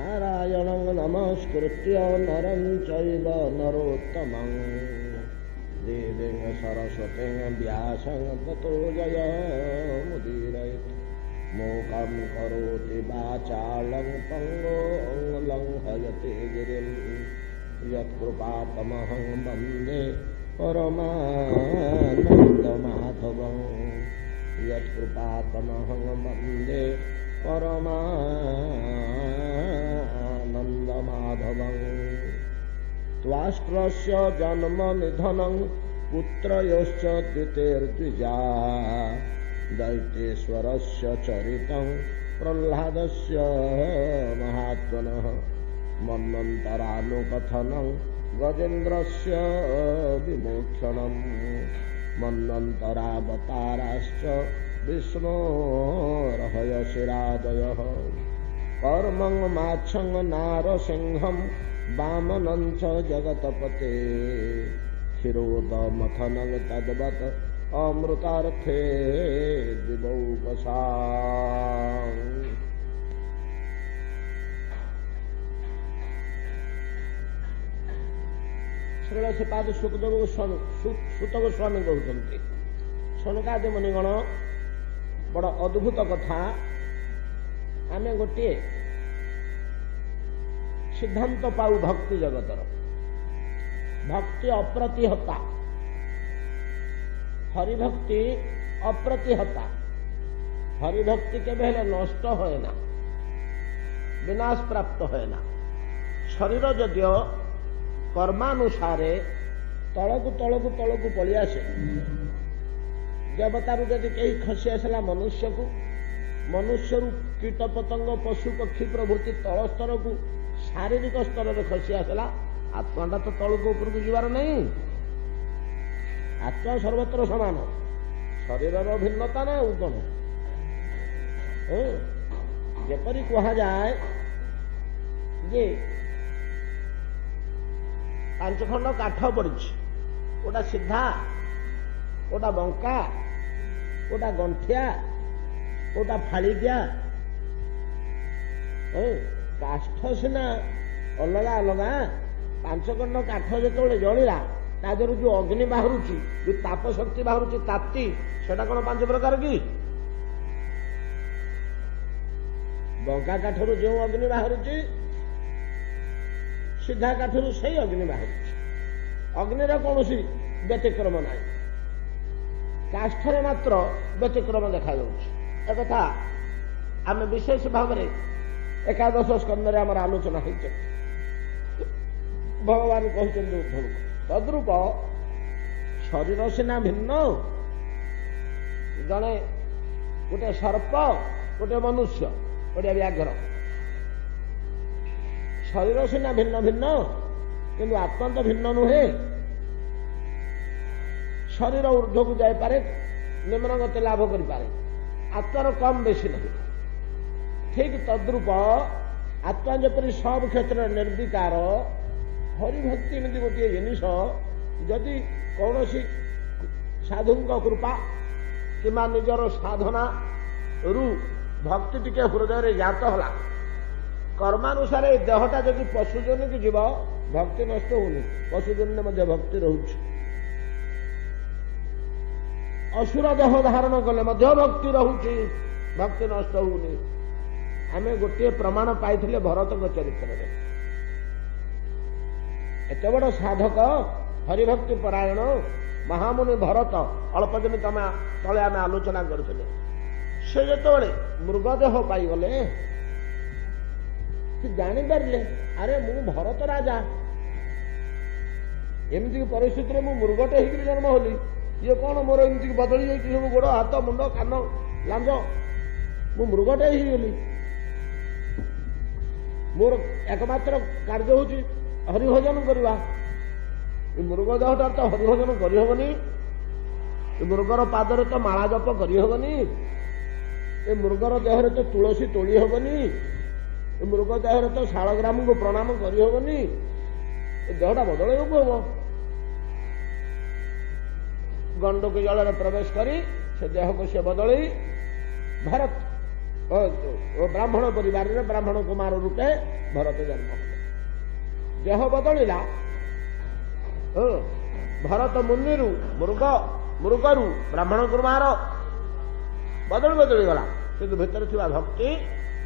नारायणं नमस्कृत्य नरं चैव नरोत्तमं देवीं सरस्वतीं व्यासं ततो जयमुदीरयेत् मूकं करोति वाचालं पङ्गुं लङ्घयति गिरिं यत्कृपातमहं वन्दे परमानन्दमाधवं यत्कृपातमहं वन्दे परमानन्दमाधवं त्वाष्ट्रस्य जन्म निधनं पुत्रयोश्च द्वितेर्द्विजा दैत्येश्वरस्य चरितं प्रह्लादस्य महात्मनः मन्वन्तरानुकथनं गजेन्द्रस्य विमोक्षणं मन्वन्तरावताराश्च विष्णोर्हयशिरादयः कर्मं माच्छं नारसिंहं वामनं च जगतपते क्षीरोदमथनं तद्वत् अमृतार्थे दिवौकसाम्। श्रील श्रीपाद सुखदेव गोस्वामी सुत गोस्वामी कहते सनकादि मुनिगण बड़ अद्भुत कथा आम गोटे सिद्धांत पाऊ भक्ति जगतर भक्ति अप्रतिहता हरिभक्ति अप्रतिहता हरिभक्ति केबे नष्ट होए ना विनाश प्राप्त होए ना शरीर जदियो कर्मानुसारे तलकु तलकु तलकु पलि आसे देवतारू जदि कहीं खसी आसला मनुष्य कीट पतंग पशु पक्षी प्रभृति तल स्तर को शारीरिक स्तर में खसी आसला आत्माटा तो तलक उपरकू जीवार नहीं आत्मा सर्वत्र समान शरीर भिन्नता ना कौन जपरी कह जाए जे 5 खंड काठ पड़ी गोटा सीधा गोटा बंका गोटा गंठिया गोटा फाड़िकिया काष्ठ सीना अलग अलग 5 खंड काठ जो जलिला तादर जो अग्नि बाहर जो ताप शक्ति बाहर ताप्ति सेटा कौन 5 प्रकार की बंका काठरू जो अग्नि बाहर सीधा काठरू से अग्नि बाहर अग्निर कौन व्यतिक्रम ना काष्ठर मात्र व्यतिक्रम देखा एक आम विशेष भाव में एकादश स्कंद आम आलोचना हो भगवान कहते उद्धव तद्रूप शरीर सीना भिन्न जड़े गोटे सर्प गोटे मनुष्य गोटे व्याघ्र शरीर सीना भिन्न भिन्न किंतु आत्मा तो भिन्न नुहे शरीर ऊर्ध्व को जापे निम्न गति लाभ करें आत्मार कम बेसी नहीं ठीक तद्रूप आत्मा जपरी सब क्षेत्र निर्विकार हरिभक्ति एमती गोटे जिनिष जदि कौन साधु कृपा कि निजर साधना रु भक्ति टिके हृदय जात है कर्मानुसार देहटा जदि पशुजन की जीव भक्ति नष्ट होनी पशुजन में भक्ति रोच असुर देह धारण कले भक्ति रोचे भक्ति नष्ट होनी आम गोटे प्रमाण पाई भरत चरित्र में एत बड़ साधक हरिभक्ति परायण महामुनि भरत अल्प दिन तले आम आलोचना करते से जो मृगदेह पाईगले जापारे अरे मु भरत राजा एमती परिस्थिति में मृगटे हो जन्म होली ये कौन मोर एमती बदली जाइए सब गोड़ हाथ मुंड कान लांज मु मृगटे होगली मोर एकमात्र कार्य हूँ हरिभजन करवा मृगदेहटा तो हरिभजन करहबनी मृगर पादर तो माला जप करहबनी मृगर देहरे तो तुलसी तोड़ी हेनी मृग देहरे तो शालग्राम को प्रणाम करहबनी देहटा बदल हम गंडक जल प्रवेश करी से देह को से बदल भरत ब्राह्मण परिवार में ब्राह्मण कुमार रूपे भरत जन्म हेले। देह बदलिला, भरत मुनिरु मृगरु ब्राह्मण कुमार बदली गला, किंतु भितर थिबा भक्ति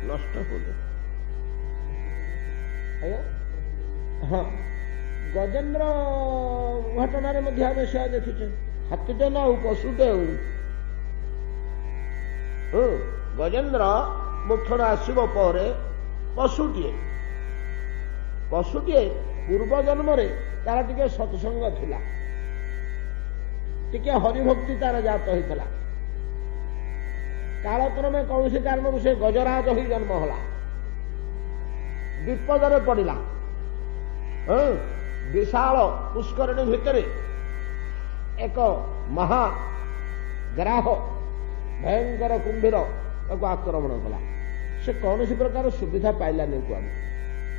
नष्ट होले। हाँ, गजेन्द्र घटना मध्य आम से देखीचे, हाथीटे ना पशुटे गजेन्द्र मुठर आसब पर पशुटे पूर्व जन्म तार टिके सत्संग थिला, टिके हरिभक्ति तार जात होता, कालक्रमे कौन कारण से गजराज ही जन्म होला, विपदरे पड़ा, विशाल पुष्करणी भितर एक महाग्राह भयंकर कुंभीर आक्रमण कला। से कौन प्रकार सुविधा पाइलानी कौन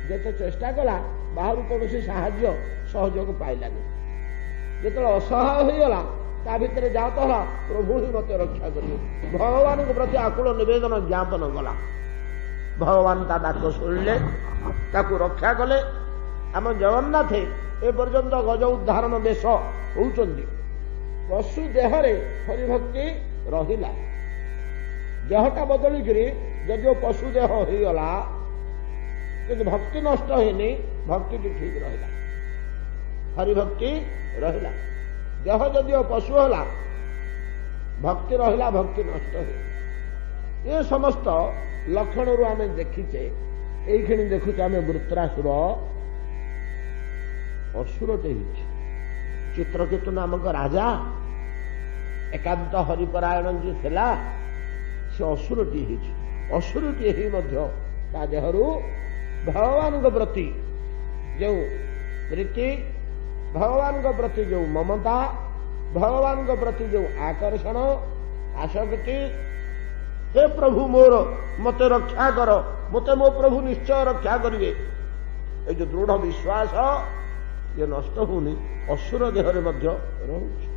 जिते चेष्टा कला बाहर कौन साहाय्य सहयोग पाइलानी, जो असहाय होगला ता भितर जात है प्रभु ही मत रक्षा करेंगे। भगवान के प्रति आकुल निवेदन ज्ञापन कला, भगवान ता डाक शुणिले, ताकू रक्षा कले। आम जगन्नाथ ए पर्यंत गज उद्धारण बेश होउचंदी, पशु देहरे हरिभक्ति रहिला, देहटा बदलिकी जदिओ पशु देह होगला किंतु भक्ति नष्ट होनी, भक्ति की ठीक रहिला, हरिभक्ति रहिला। देह जदिओ पशु होला भक्ति रहिला, भक्ति नष्ट हो। ये समस्त लक्षण रू आम देखीचे। ये देखुचे आम वृत्रासुर असुरटे चित्रकेतु नामक राजा एकांत हरिपरायण जी थिला, से असुरटी असुरटी ही मध्य ता देहरु भगवान प्रति जो प्रीति, भगवान प्रति जो ममता, भगवान प्रति जो आकर्षण आसक्ति, हे प्रभु मोर मत रक्षा कर, मत मो प्रभु निश्चय रक्षा करिवे, ये जो दृढ़ विश्वास ये नष्ट होनी असुर देहरे मध्य रहुछि।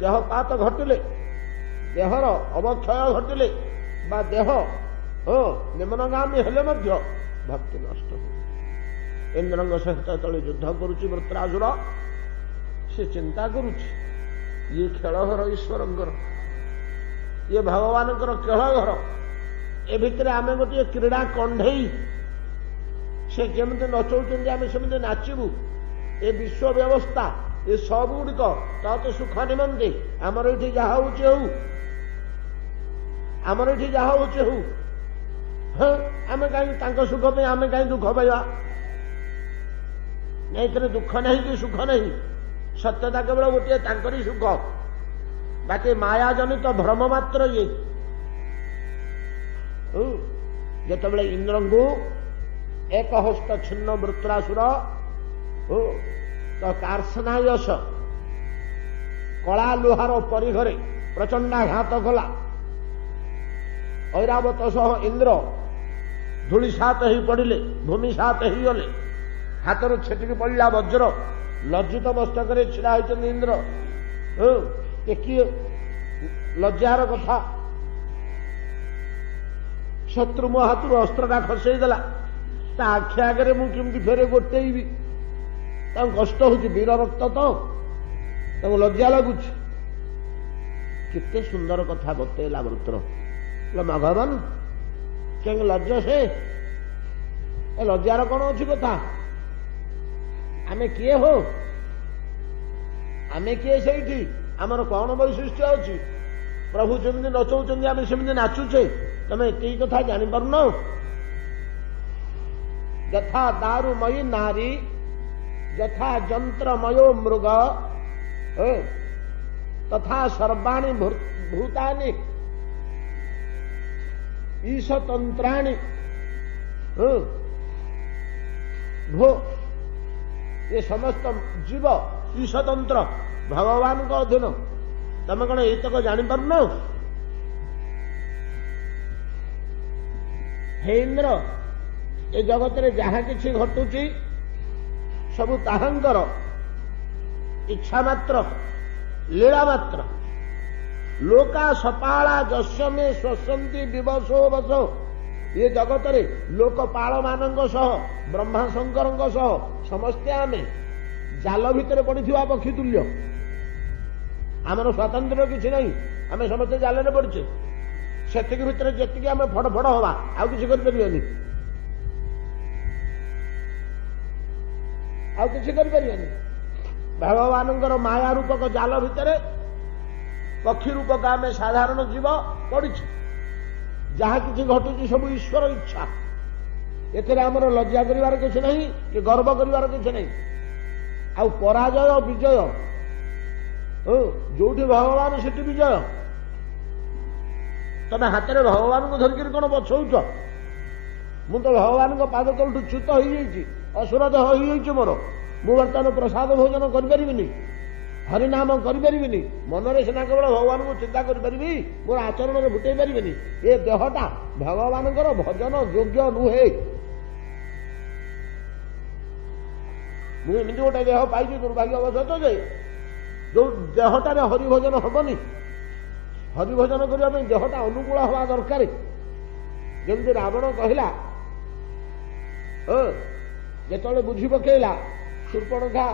देहपात घटिले, देहर अवक्षय घटिले बा देह निम्नगामी हेले मध्य भक्ति नष्ट हो। इंद्रंग सहित तले युद्ध करुछि वृत्रासुर, से चिंता करुछि ये खेल घर ईश्वरंकर, ये भगवान खेल घर, ए भितर आम गोटे क्रीड़ा कंढई, से जमी नचौं आम सेमती नाचबू, ए विश्व व्यवस्था ये सब गुड़िक तत् सुख निमंते आमर ये जहा हूँ आमर ये जहा हूँ हाँ आम कहीं सुख पे आम कहीं दुख पाइबा नहीं, दुख नहीं कि सुख नहीं, सत्यता केवल गोटे तांकरी सुख, बाकी माया जनित भ्रम मात्र ये। जिते इंद्र को एक हस्त छिन्न वृत्रासुर तो कार्सनायस कला लुहार परिघरे प्रचंडाघात कला, ऐरावत सह इंद्र धूलिसात ही पड़े, भूमिसात ही गले, हाथ छेटिक पड़ा वज्र, लज्जित मस्तक छिड़ा होती इंद्र। किए लज्जार कथा, शत्रु मो हाथ अस्त्रटा खसईदेला, आखि आगे मुझे फेरे गोटेबी, कष्ट हो वीर रक्त तो लज्जा लगुच। केते सुंदर कथा बतेला वृत्र, भगवान कहीं लज्ज से लज्जार कौन अच्छी कथा, आमे किए हो, आमे किए से आमर कौन वैशिष्ट अच्छी, प्रभु जमी नचौं आम सेमती नाचुचे, तमें ये कथा जापारन। यथा दारुमयी नारी यथा जंत्रमयो मृग तथा सर्वाणि भूतानि ईशतंत्राणि भो, ये समस्त जीव ईशतंत्र भगवान को अधीन, तमें कौन ये तक जापारन। हे इंद्र, ये जगत रे जहा किछि घटुची सबु ताहांकर इच्छा मात्र, लीला मात्र, लोका सपाला जस्य में स्वसंती दिवसो बसो ये जगत रे लोकपाल मानक सह ब्रह्मा शंकर समस्ते आम जाल भितर पड़ा पक्षी तुल्य आमर स्वतंत्र किसी नहीं आम समस्ते जाल पड़चे से भितर जी आम फड़फड़ हवा आउ कि करें आउ कि भगवान माया रूपक जाल भितर पक्षी रूपक आम साधारण जीव पड़ी जहाँ किसी घटुची सब ईश्वर इच्छा एथे आमर लज्जा करिवार किसी नहीं कि गर्व करिवार किसी नहीं आउ पराजय विजय जोठी भगवान सेठी विजय तमे हाथ में भगवान को धरिक कौन बछौच मु तो भगवान को पाद तलू च्युत हो जाइए असुर देह हो मोर मु बर्तमान प्रसाद भोजन करें हरिनाम करें मनरे सीना केवल भगवान को चिंता करी मोर आचरण में भुटे पारि ये देहटा भगवान भजन योग्य नुहे मुझे गोटे देह पाई दुर्भाग्यवशत जे जो देहटार हरिभजन हेनी हरिभजन करने देहटा अनुकूल हवा दरकार जमी रावण कहला जो बुझी पकेला शूर्पणखा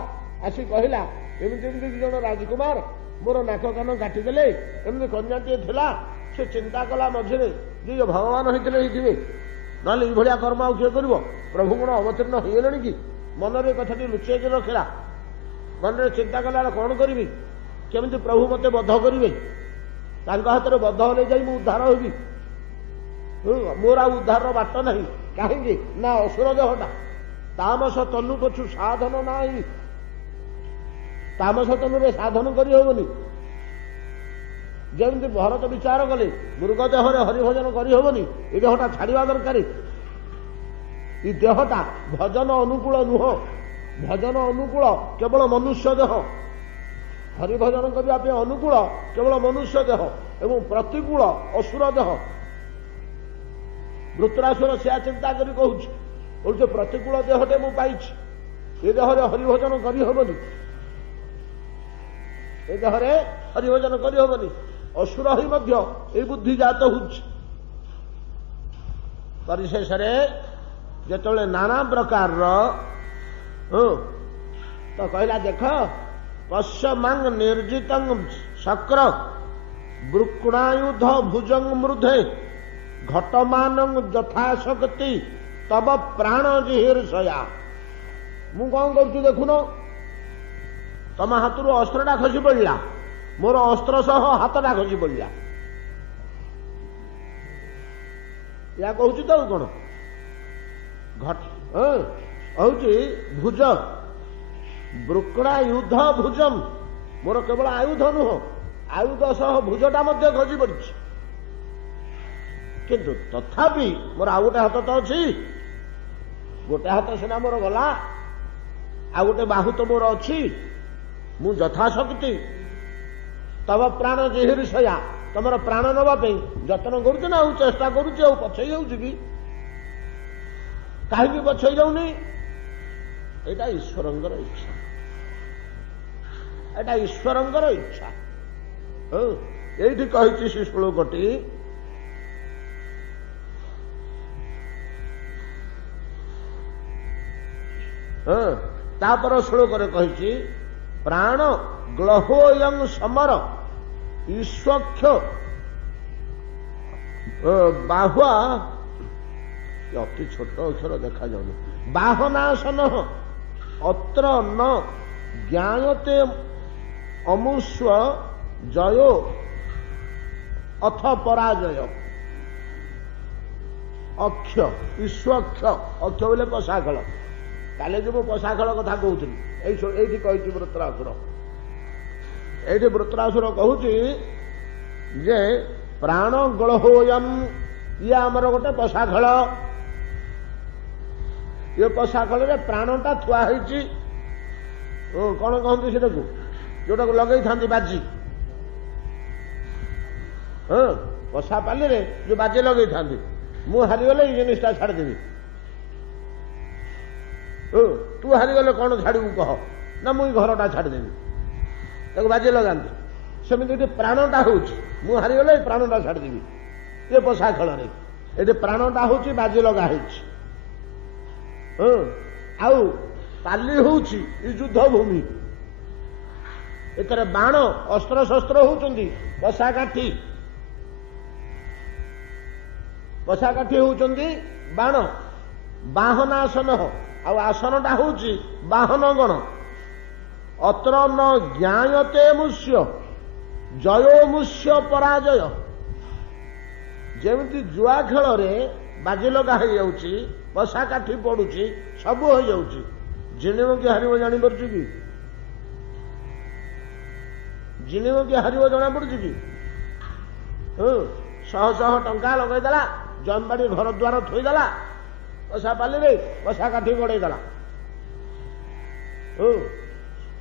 आसी कहला एमती जन राजकुमार मोर नाक कान काटिदेले एमती कन्याटी थिला से चिंता कला मझे जो भगवान होते ना ये कर्म आउ किए कर प्रभु गुण अवतीर्ण हो गले कि मनरे कथाटी लुचेक रखला मन में चिंता कला कौन करी केमी प्रभु मत बद्ध करेंगे हाथ में बद्ध होने जा उद्धार होगी मोर आ उद्धार बाट ना कहीं ना असुर देहटा तामस तनु पछु साधन ना तामस तनु रे साधन करहबनी जमी भरत विचार कले मृग देहरे हरिभजन करहबनी ये देहटा छाड़ा दरकार ये देहटा भजन अनुकूल नुह भजन अनुकूल केवल मनुष्य देह हरिभजन करने अनुकूल केवल मनुष्य देह एवं प्रतिकूल असुर देह वृत्रासुर से चिंता कर कहूँ प्रतिकूल देहटे मु पाई ये देहरे हरिभजन करहबनी ए देहरे हरिभजन करहबनी असुर ही मध्य ये बुद्धि जात होशेष जो नाना प्रकार तो कहला देख पश्य मांग निर्जित शक्र ब्रुकुणायुध भुजंग मृधे घटमान यथाशक्ति तब प्राण जिहिर्षया मु कौन कर देखुन तम हाथ अस्त्रटा खसी पड़ा मोर अस्त्र सह हाथटा खसी पड़ा या कहूँ तो कौन भुज ब्रुकुणा युद्ध भुजम मोर केवल आयुध नुह आयुध सह भुजटा मध्य खसी पड़ी किंतु तथापि मोर आ गोटे हाथ तो अच्छी गोटे हाथ सीना मोर गला आ गोटे बाहु तो मोर अच्छी मु यथाशक्ति तब प्राण जिहिर्षया तुम प्राण नापी जतन करुच ना चेष्टा करुच पछई जाऊँ कि कहीं पछई जाऊनी यहाँ ईश्वरंगर इच्छा यहाँ ईश्वरंगर इच्छा ये कही से श्लोकटी तापर श्लोक कही प्राण ग्लहोयं समर ईश्वक्ष बाहुआ अति छोट अक्षर देखा जाऊन बाहनासन अत्र न ज्ञायते अमुष्व जयो अथ पराजय अक्ष ईश्वक्ष अक्ष बोले पशाखल काले जो पशाखल कथा कहूली ये कही वृत्रासुर ये वृत्रासुर कहूँ जे प्राण ग्लहोयम ये आमर गोटे पशाखल ये पशाखल प्राणटा थुआई कौन कहते सेटा को जोटा लगे था बाजी हाँ पशा पाली रे जो बाजी लगे था मु हारीगले ये जिनिसटा छाड़देवी तू हारीगले कौन छाड़ू कह ना मुझे घरटा छाड़देवी ताको बाजी लगाते ସେମିତି ଏଠି ପ୍ରାଣଟା ହଉଛି, ମୁଁ ହାରିଗଲେ ଏ ପ୍ରାଣଟା ଛାଡ଼ିଦେବି ଏ ପଶା ଖେଳରେ। ଏଠି ପ୍ରାଣଟା ହଉଛି ବାଜି ଲଗା ହେଇଛି। ଆଉ ପାଲି ହଉଛି ଏ ଯୁଦ୍ଧ ଭୂମି। ଏଥିରେ ବାଣ ଅସ୍ତ୍ରଶସ୍ତ୍ର ହଉଛନ୍ତି ପଶା କାଠି ହଉଛନ୍ତି ବାଣ। ବାହନାସନ, ଆଉ ଆସନଟା ହଉଛି ବାହନ ଗଣ। ଅତ୍ର ନ ଜ୍ଞାୟତେ ମୁଷ୍ୟ ଜୟୋ ମୁଷ୍ୟ ପରାଜୟ। ଯେମିତି ଜୁଆ ଖେଳରେ ବାଜି ଲଗା ହେଇଯାଉଛି, ପଶା କାଠି ପଡୁଛି, ସବୁ ହେଇଯାଉଛି, ଜିଣିବ କି ହାରିବ ଜାଣିପାରୁଛୁ କି? ଜିଣିବ କି ହାରିବ ଜଣା ପଡୁଛି କି? ଶହ ଶହ ଟଙ୍କା ଲଗେଇଦେଲା, ଜମିବାଡି ଘର ଦ୍ୱାର ଥୋଇଦେଲା, ପଶା ପାଲିରେ ପଶା କାଠି ଗଡେଇ ଦେଲା।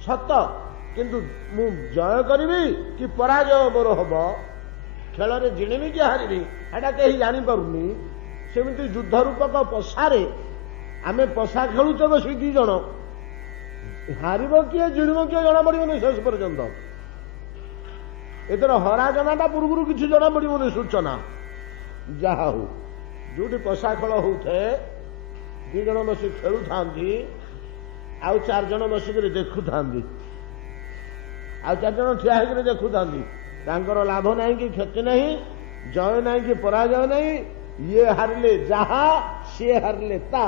ସତ, କିନ୍ତୁ ମୁଁ ଜୟ କରିବି କି ପରାଜୟ ମୋର ହବ, ଖେଳରେ ଜିଣିବି କି ହାରିବି, ଏଟା କେହି ଜାଣିପାରୁନି। ସେମିତି ଯୁଦ୍ଧ ରୂପକ ପଶାରେ ଆମେ ପଶା ଖେଳୁଛ ବସି ଦି ଜଣ, ହାରିବ କିଏ ଜିଣିବ କିଏ ଜଣା ପଡିବନି ଶେଷ ପର୍ଯ୍ୟନ୍ତ। ଏଥର ହରାଜନାଟା ପୂର୍ବରୁ କିଛି ଜଣା ପଡିବନି ସୂଚନା। ଯାହା ହଉ, ଯୋଉଠି ପଶା ଖେଳ ହଉଥାଏ ଦି ଜଣ ବସି ଖେଳୁଥାନ୍ତି, ଆଉ 4 ଜଣ ବସିକରି ଦେଖୁଥାନ୍ତି, ଆଉ 4 ଜଣ ଠିଆ ହେଇକରି ଦେଖୁଥାନ୍ତି। ତାଙ୍କର ଲାଭ ନାହିଁ କି କ୍ଷତି ନାହିଁ, ଜୟ ନାହିଁ କି ପରାଜୟ ନାହିଁ। ଇଏ ହାରିଲେ ଯାହା, ସିଏ ହାରିଲେ ତା,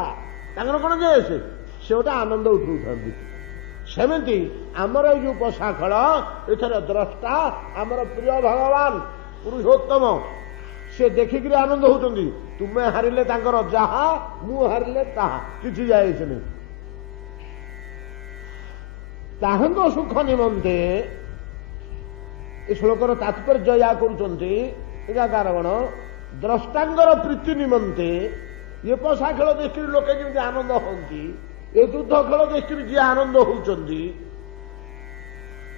ତାଙ୍କର କଣ ଯେ ସେ ଗୋଟେ ଆନନ୍ଦ ଉଠାଉଥାନ୍ତି। ସେମିତି ଆମର ଏଇ ଯୋଉ ପଶା ଖେଳ, ଏଥର ଦ୍ରଷ୍ଟା ଆମର ପ୍ରିୟ ଭଗବାନ ପୁରୁଷୋତ୍ତମ, ସେ ଦେଖିକିରି ଆନନ୍ଦ ହଉଛନ୍ତି। ତୁମେ ହାରିଲେ ତାଙ୍କର ଯାହା, ମୁଁ ହାରିଲେ ତାହା, କିଛି ଯାଇଛନି। ତାହାଙ୍କ ସୁଖ ନିମନ୍ତେ ଏ ଶ୍ଲୋକର ତାତ୍ପର୍ଯ୍ୟ ୟା କରୁଛନ୍ତି ଏଗାକାରଗଣ। ଦ୍ରଷ୍ଟାଙ୍କର ପ୍ରୀତି ନିମନ୍ତେ ଏ ପଶା ଖେଳ ଦେଖିକିରି ଲୋକେ ଯେମିତି ଆନନ୍ଦ ହୁଅନ୍ତି, ଏ ଯୁଦ୍ଧ ଖେଳ ଦେଖିକିରି ଯିଏ ଆନନ୍ଦ ହଉଛନ୍ତି,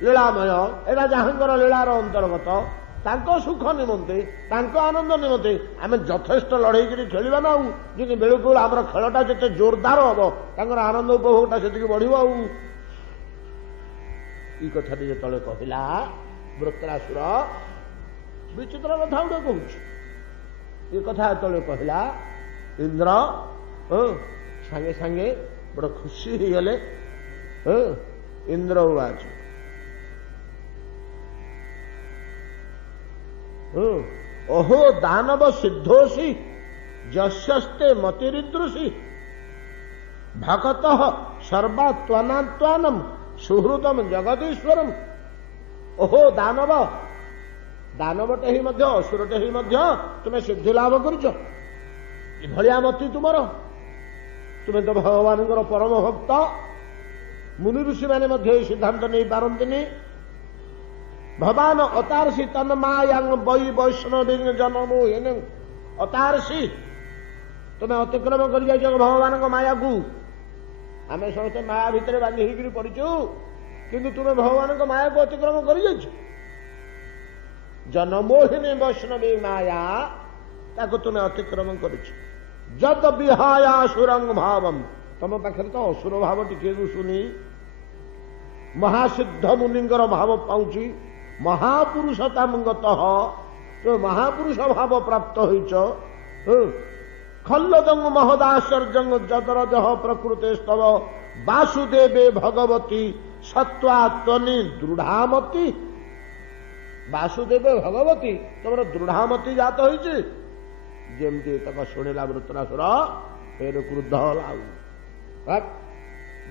ଲୀଳାମୟ, ଏଟା ଯାହାଙ୍କର ଲୀଳାର ଅନ୍ତର୍ଗତ, ତାଙ୍କ ସୁଖ ନିମନ୍ତେ, ତାଙ୍କ ଆନନ୍ଦ ନିମନ୍ତେ ଆମେ ଯଥେଷ୍ଟ ଲଢେଇକିରି ଖେଳିବା ନା। ଆଉ ଯେମିତି ବେଳକୁ ଆମର ଖେଳଟା ଯେତେ ଜୋରଦାର ହବ, ତାଙ୍କର ଆନନ୍ଦ ଉପଭୋଗଟା ସେତିକି ବଢିବ। ଆଉ ଏଇ କଥାଟି ଯେତେବେଳେ କହିଲା ବୃତ୍ରାସୁର, ବିଚିତ୍ର କଥା ଗୋଟେ କହୁଛି। ଏ କଥା ଯେତେବେଳେ କହିଲା, ଇନ୍ଦ୍ର ସାଙ୍ଗେ ସାଙ୍ଗେ ବଡ ଖୁସି ହେଇଗଲେ। ଇନ୍ଦ୍ର ଉବାଚ ଅହୋ ଦାନବ ସିଦ୍ଧୋଷି ଯସ୍ୟସ୍ତେ ମତିରିଦୃଶି ଭକତଃ ସର୍ବାତ୍ୱାନାତ୍ୱାନମ୍ ସୁହୃତମ୍ ଜଗଦୀଶ୍ୱରମ୍। ଓହୋ ଦାନବ, ଦାନବଟେ ହିଁ ମଧ୍ୟ, ଅସୁରଟେ ହିଁ ମଧ୍ୟ ତୁମେ ସିଦ୍ଧି ଲାଭ କରିଛ। ଏଭଳିଆ ମତି ତୁମର, ତୁମେ ତ ଭଗବାନଙ୍କର ପରମ ଭକ୍ତ। ମୁନି ଋଷିମାନେ ମଧ୍ୟ ଏହି ସିଦ୍ଧାନ୍ତ ନେଇପାରନ୍ତିନି। ଭବାନ ଅତାର୍ଷି ତନ୍ମାୟାଂ ବୈ ବୈଷ୍ଣବୀ ଜନମୋହିନ। ଅତାର୍ଷି, ତୁମେ ଅତିକ୍ରମ କରିଯାଇଛ ଭଗବାନଙ୍କ ମାୟାକୁ। ଆମେ ସମସ୍ତେ ମାୟା ଭିତରେ ବାନ୍ଧି ହେଇକିରି ପଡିଛୁ, କିନ୍ତୁ ତୁମେ ଭଗବାନଙ୍କ ମାୟାକୁ ଅତିକ୍ରମ କରିଯାଇଛ। ଜନମୋହିନୀ ବୈଷ୍ଣବୀ ମାୟା, ତାକୁ ତୁମେ ଅତିକ୍ରମ କରିଛ। ଯଦ ବିହାୟା ସୁରଙ୍ଗ ଭାବମ୍, ତମ ପାଖରେ ତ ଅସୁର ଭାବ ଟିକେ ଦୁଶୁନି, ମହାସିଦ୍ଧ ମୁନିଙ୍କର ଭାବ ପାଉଛି। ମହାପୁରୁଷତାମଗତଃ, ତୁମେ ମହାପୁରୁଷ ଭାବ ପ୍ରାପ୍ତ ହୋଇଛ। ଖଲ୍ଲଦଙ୍ଗ ମହଦାଶ୍ଚର୍ଯ୍ୟଂ ଯଦରଜଃ ପ୍ରକୃତେ ସ୍ତବ ବାସୁଦେବେ ଭଗବତୀ ସତ୍ୱାତ୍ମନି ଦୃଢାମତି। ବାସୁଦେବ ଭଗବତୀ ତମର ଦୃଢାମତି ଜାତ ହୋଇଛି। ଯେମିତି ତକ ଶୁଣିଲା ବୃତ୍ରାସୁର ଫେର କ୍ରୁଦ୍ଧ ହେଲା।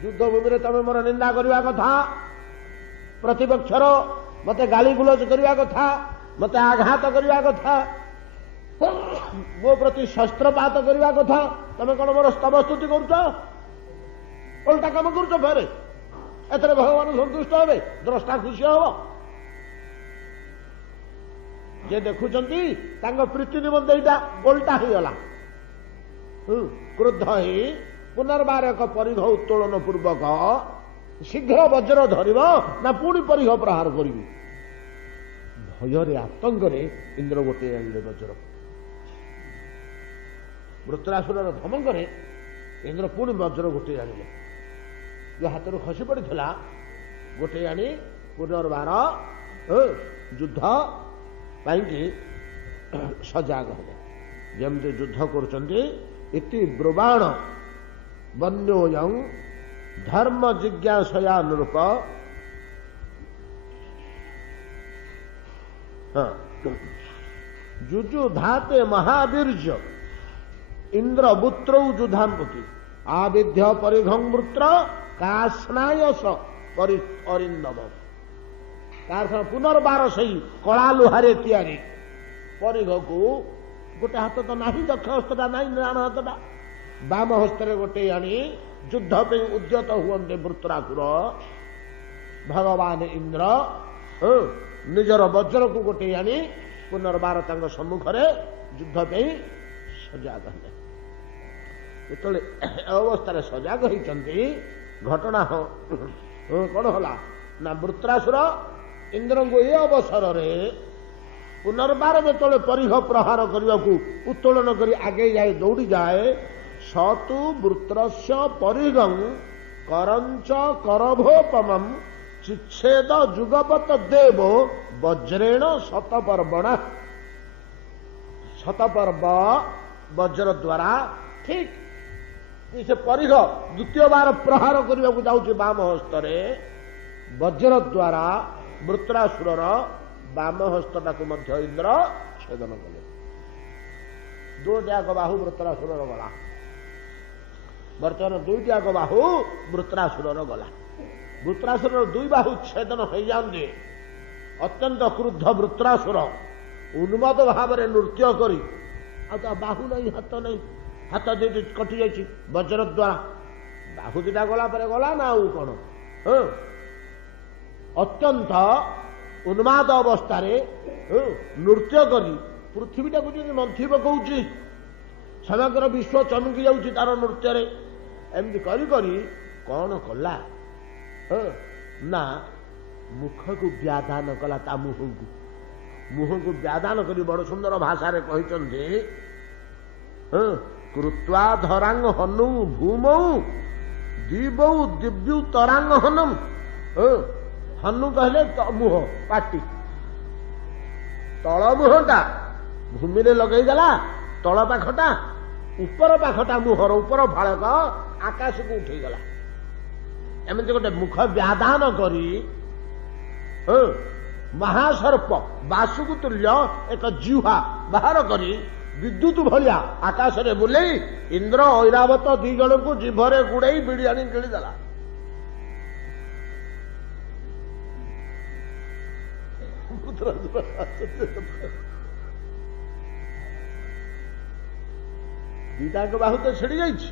ଯୁଦ୍ଧ ଭୂମିରେ ତମେ ମୋର ନିନ୍ଦା କରିବା କଥା, ପ୍ରତିପକ୍ଷର ମତେ ଗାଳି ଗୁଲଜ କରିବା କଥା, ମତେ ଆଘାତ କରିବା କଥା, ମୋ ପ୍ରତି ଶସ୍ତ୍ରପାତ କରିବା କଥା, ତମେ କଣ ମୋର ସ୍ତବ ସ୍ତୁତି କରୁଛ? ଓଲଟା କାମ କରୁଛ। ଫେରେ ଏଥିରେ ଭଗବାନ ସନ୍ତୁଷ୍ଟ ହେବେ, ଦ୍ରଷ୍ଟା ଖୁସି ହବ। ଯେ ଦେଖୁଛନ୍ତି ତାଙ୍କ ପ୍ରୀତି ନିମନ୍ତେ ଏଇଟା ଓଲଟା ହେଇଗଲା। କ୍ରୋଧ ହେଇ ପୁନର୍ବାର ଏକ ପରିଘ ଉତ୍ତୋଳନ ପୂର୍ବକ ଶୀଘ୍ର ବଜ୍ର ଧରିବ ନା ପୁଣି ପରିଘ ପ୍ରହାର କରିବି? ଭୟରେ ଆତଙ୍କରେ ଇନ୍ଦ୍ର ଗୋଟେଇ ଆଣିଲେ ବଜ୍ର। ବୃତ୍ରାସୁରର ଧମକରେ ଇନ୍ଦ୍ର ପୁଣି ବଜ୍ର ଗୋଟେଇ ଆଣିଲେ। ଯୋଉ ହାତରୁ ଖସି ପଡିଥିଲା ଗୋଟେଇ ଆଣି ପୁନର୍ବାର ଯୁଦ୍ଧ ପାଇଁକି ସଜାଗ ହେଲେ। ଯେମିତି ଯୁଦ୍ଧ କରୁଛନ୍ତି ଇତି ବ୍ରୁବାଣ ବନ୍ୟୋୟଂ ଧର୍ମ ଜିଜ୍ଞାସୟା ନୃପ। ଯୁଯୁଧାତେ ମହାବୀର୍ଯ୍ୟ ଇନ୍ଦ୍ର ବୁତ୍ରୌ ଯୁଧାମ୍ପତି ଆବିଧ୍ୟ ପରିଘଂ ବୃତ୍ର କାସ୍ନାୟସ ଅରିନ୍ଦମ। ପୁନର୍ବାର ସେଇ କଳା ଲୁହାରେ ତିଆରି ପରିଘକୁ ଗୋଟେ ହାତ ତ ନାହିଁ, ଦକ୍ଷ ହସ୍ତଟା ନାହିଁ, ଡାହାଣ ହାତଟା, ବାମ ହସ୍ତରେ ଗୋଟେ ଆଣି ଯୁଦ୍ଧ ପାଇଁ ଉଦ୍ୟତ ହୁଅନ୍ତି ବୃତ୍ରାସୁର। ଭଗବାନ ଇନ୍ଦ୍ର ନିଜର ବଜ୍ରକୁ ଗୋଟେ ଆଣି ପୁନର୍ବାର ତାଙ୍କ ସମ୍ମୁଖରେ ଯୁଦ୍ଧ ପାଇଁ ସଜାଗ ହେଲେ। ଯେତେବେଳେ ଅବସ୍ଥାରେ ସଜାଗ ହେଇଛନ୍ତି, ଘଟଣା କଣ ହେଲା ନା ବୃତ୍ରାସୁର ଇନ୍ଦ୍ରଙ୍କୁ ଏ ଅବସରରେ ପୁନର୍ବାର ଯେତେବେଳେ ପରିଘ ପ୍ରହାର କରିବାକୁ ଉତ୍ତୋଳନ କରି ଆଗେଇ ଯାଏ, ଦୌଡ଼ି ଯାଏ, ସତୁ ବୃତ୍ରସ୍ୟ ପରିଘଂ କରଞ୍ଚ କରଭୋପମମ୍ ଚିଚ୍ଛେଦ ଯୁଗପତ ଦେବ ବଜ୍ରେଣ ଶତପର୍ବଣ। ଶତପର୍ବ ବଜ୍ର ଦ୍ୱାରା ଠିକ୍ ସେ ପରିଘ ଦ୍ୱିତୀୟ ବାର ପ୍ରହାର କରିବାକୁ ଯାଉଛି ବାମ ହସ୍ତରେ, ବଜ୍ର ଦ୍ୱାରା ବୃତ୍ରାସୁରର ବାମ ହସ୍ତଟାକୁ ମଧ୍ୟ ଇନ୍ଦ୍ର ଛେଦନ କଲେ। ଦୁଇଟାକ ବାହୁ ବୃତ୍ରାସୁରର ଗଲା। ବର୍ତ୍ତମାନ ଦୁଇଟାକ ବାହୁ ବୃତ୍ରାସୁରର ଗଲା। ବୃତ୍ରାସୁରର ଦୁଇ ବାହୁ ଛେଦନ ହେଇଯାନ୍ତି। ଅତ୍ୟନ୍ତ କ୍ରୁଦ୍ଧ ବୃତ୍ରାସୁର ଉନ୍ମତ୍ତ ଭାବରେ ନୃତ୍ୟ କରି, ଆଉ ତା ବାହୁ ନାହିଁ, ହାତ ନାହିଁ, ହାତ ଦୁଇଟି କଟି ଯାଇଛି ବଜ୍ର ଦ୍ୱାରା। ବାହୁ ଦିଟା ଗଲା ପରେ ଗଲା ନା ଆଉ କଣ? ଅତ୍ୟନ୍ତ ଉନ୍ମାଦ ଅବସ୍ଥାରେ ନୃତ୍ୟ କରି ପୃଥିବୀଟାକୁ ଯେମିତି ମନ୍ଥି ପକଉଛି, ସମଗ୍ର ବିଶ୍ୱ ଚମକି ଯାଉଛି ତାର ନୃତ୍ୟରେ। ଏମିତି କରି କରି କଣ କଲା ନା ମୁଖକୁ ବ୍ୟାଦାନ କଲା। ତା ମୁହଁକୁ ବ୍ୟାଦାନ କରି ବଡ ସୁନ୍ଦର ଭାଷାରେ କହିଛନ୍ତି, କୃତ୍ୱା ଧରାଙ୍ଗ ହନୁ ଭୂମୌ ଦିବୌ ଦିବ୍ୟୁ ତରାଙ୍ଗ ହନମ୍। ହନୁ କହିଲେ ମୁହଁ, ପାଟି। ତଳ ମୁହଁଟା ଭୂମିରେ ଲଗେଇଦେଲା, ତଳ ପାଖଟା, ଉପର ପାଖଟା ମୁହଁର ଉପର ଫାଳକ ଆକାଶକୁ ଉଠେଇଗଲା। ଏମିତି ଗୋଟେ ମୁଖ ବ୍ୟାଦାନ କରି ମହାସର୍ପ ବାସୁକୁ ତୁଲ୍ୟ ଏକ ଜିହ୍ୱା ବାହାର କରି ବିଦ୍ୟୁତ ଭଳିଆ ଆକାଶରେ ବୁଲେଇ ଇନ୍ଦ୍ର ଐରାବତ ଦି ଜଣଙ୍କୁ ଜିଭରେ ଗୁଡେଇ ବିଡ଼ି ଆଣି ଗିଳିଦେଲା। ଦିଟାଙ୍କ ବାହୁ ତ ଛିଡି ଯାଇଛି।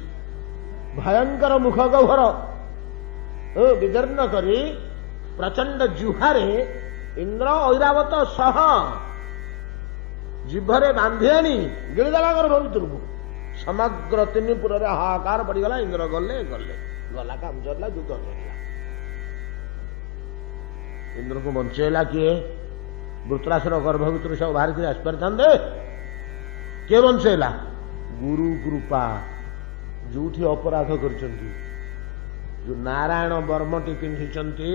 ଭୟଙ୍କର ମୁଖ ଗହ୍ୱର ବିଦୀର୍ଣ୍ଣ କରି ପ୍ରଚଣ୍ଡ ଜିହ୍ୱାରେ ଇନ୍ଦ୍ର ଐରାବତ ସହ ଜିଭରେ ବାନ୍ଧି ଆଣି ଗିଳିଦେଲା ଗର୍ଭ ଭିତରକୁ। ସମଗ୍ର ତିନିପୁରରେ ହାହାକାର ପଡିଗଲା। ଇନ୍ଦ୍ର ଗଲେ ଗଲା, କାମ ସରିଲା, ଯୁଦ୍ଧ ସରିଲା। ଇନ୍ଦ୍ରକୁ ବଞ୍ଚେଇଲା କିଏ? ବୃତ୍ରାସୁର ଗର୍ଭ ଭିତରୁ ସବୁ ବାହାରିକି ଆସିପାରିଥାନ୍ତେ, କିଏ ବଞ୍ଚେଇଲା? ଗୁରୁ କୃପା। ଯୋଉଠି ଅପରାଧ କରିଛନ୍ତି, ଯୋଉ ନାରାୟଣ ବର୍ମଟି ପିନ୍ଧିଛନ୍ତି,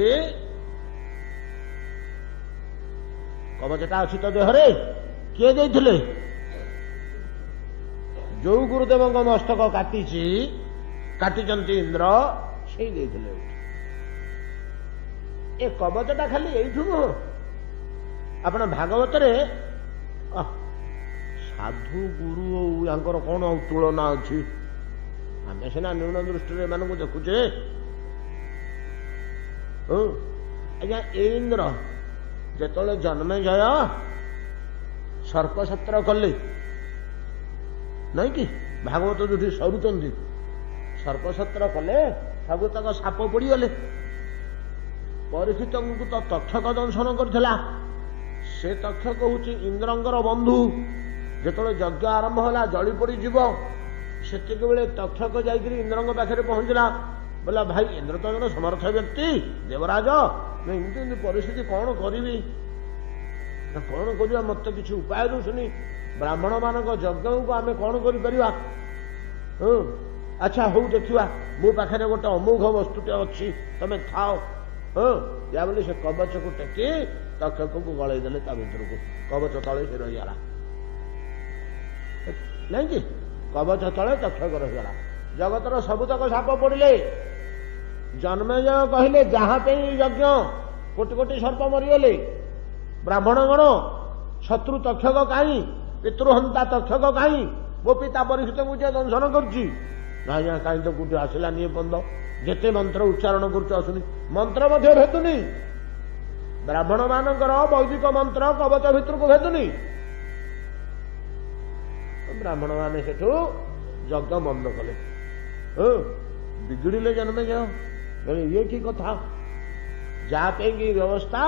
କବଚଟା ଅଛି ତ ଦେହରେ, କିଏ ଦେଇଥିଲେ? ଯୋଉ ଗୁରୁଦେବଙ୍କ ମସ୍ତକ କାଟିଛନ୍ତି ଇନ୍ଦ୍ର, ସେଇ ଦେଇଥିଲେ। ଏ କବଚଟା ଖାଲି ଏଇଠୁ ନୁହଁ। ଆପଣ ଭାଗବତରେ ସାଧୁ ଗୁରୁ ୟାଙ୍କର କଣ ଆଉ ତୁଳନା ଅଛି? ଆମେ ସିନା ନ୍ୟୁନ ଦୃଷ୍ଟିରେ ଏମାନଙ୍କୁ ଦେଖୁଛେ। ଆଜ୍ଞା, ଏ ଇନ୍ଦ୍ର ଯେତେବେଳେ ଜନ୍ମେଜୟ ସର୍ପସତ୍ର କଲେ, ନାଇଁ କି? ଭାଗବତ ଯୋଉଠି ସରୁଛନ୍ତି, ସର୍ପସତ୍ର କଲେ, ସବୁ ତକ ସାପ ପଡିଗଲେ। ପରୀକ୍ଷିତଙ୍କୁ ତ ତକ୍ଷକ ଦଂଶନ କରିଥିଲା। ସେ ତକ୍ଷକ ହଉଛି ଇନ୍ଦ୍ରଙ୍କର ବନ୍ଧୁ। ଯେତେବେଳେ ଯଜ୍ଞ ଆରମ୍ଭ ହେଲା, ଜଳି ପଡିଯିବ, ସେତିକି ବେଳେ ତକ୍ଷକ ଯାଇକରି ଇନ୍ଦ୍ରଙ୍କ ପାଖରେ ପହଞ୍ଚିଲା। ବୋଲା, ଭାଇ, ଇନ୍ଦ୍ର ତ ଜଣେ ସମର୍ଥ ବ୍ୟକ୍ତି, ଦେବରାଜ, ଏମିତି ଏମିତି ପରିସ୍ଥିତି, କଣ କରିବି? କଣ କରିବା, ମତେ କିଛି ଉପାୟ ଦଉଛୁନି। ବ୍ରାହ୍ମଣ ମାନଙ୍କ ଯଜ୍ଞକୁ ଆମେ କଣ କରିପାରିବା? ଆଚ୍ଛା, ହଉ ଦେଖିବା, ମୋ ପାଖରେ ଗୋଟେ ଅମୋଘ ବସ୍ତୁଟେ ଅଛି, ତମେ ଥାଅ। ହଁ ଯା ବୋଲି ସେ କବଚକୁ ଟେକି ତକ୍ଷକକୁ ଗଳେଇ ଦେଲେ ତା ଭିତରକୁ, କବଚ ତଳେ ସେ ରହିଗଲା। ନାଇଁ କି କବଚ ତଳେ ତକ୍ଷକ ରହିଗଲା। ଜଗତର ସବୁତକ ସାପ ପଡ଼ିଲେ। ଜନ୍ମେଜୟ କହିଲେ ଯାହା ପାଇଁ ଯଜ୍ଞ, କୋଟି କୋଟି ସର୍ପ ମରିଗଲେ, ବ୍ରାହ୍ମଣ ଗଣ ଶତ୍ରୁ ତକ୍ଷକ କାହିଁ, ପିତୃହନ୍ତା ତକ୍ଷକ କାହିଁ, ମୋ ପିତା ପରୀକ୍ଷିତକୁ ଯେ ଦଂଶନ କରୁଛି, ନାଇଁ କାହିଁ ତ କୋଉଠି ଆସିଲାନି ଏ ପନ୍ଦ, ଯେତେ ମନ୍ତ୍ର ଉଚ୍ଚାରଣ କରୁଛୁ ଆସୁନି, ମନ୍ତ୍ର ମଧ୍ୟ ଭେଦୁନି, ବ୍ରାହ୍ମଣ ମାନଙ୍କର ବୈଦିକ ମନ୍ତ୍ର କବଚ ଭିତରକୁ ଭେଦୁନି। ବ୍ରାହ୍ମଣ ମାନେ ସେଠୁ ଯଜ୍ଞ ବନ୍ଦ କଲେ। ବିଗିଡ଼ିଲେ ଜନ୍ମେଜୟ, ଇଏ କି କଥା, ଯାହା ପାଇଁ କି ବ୍ୟବସ୍ଥା,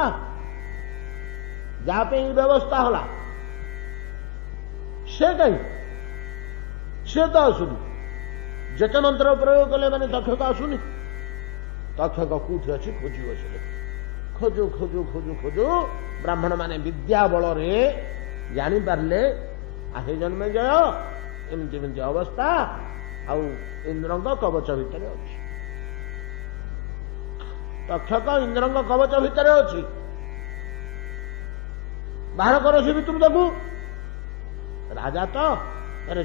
ଯାହା ପାଇଁ ବ୍ୟବସ୍ଥା ହେଲା ସେ କାହିଁ, ସେ ତ ଆସୁନି, ଯେତେ ମନ୍ତ୍ର ପ୍ରୟୋଗ କଲେ ମାନେ ତକ୍ଷକ ଆସୁନି। ତକ୍ଷକ କୋଉଠି ଅଛି ଖୋଜି ବସିଲେ, ଖୋଜୁ ଖୋଜୁ ଖୋଜୁ ଖୋଜୁ ବ୍ରାହ୍ମଣ ମାନେ ବିଦ୍ୟା ବଳରେ ଜାଣିପାରିଲେ ଆହେ ଜନ୍ମେଜୟ ଏମିତି ଏମିତି ଅବସ୍ଥା, ଆଉ ଇନ୍ଦ୍ରଙ୍କ କବଚ ଭିତରେ ଅଛି, ତକ୍ଷକ ଇନ୍ଦ୍ରଙ୍କ କବଚ ଭିତରେ ଅଛି, ବାହାର କର ସେ ଭିତରୁ ତାକୁ। ରାଜା ତ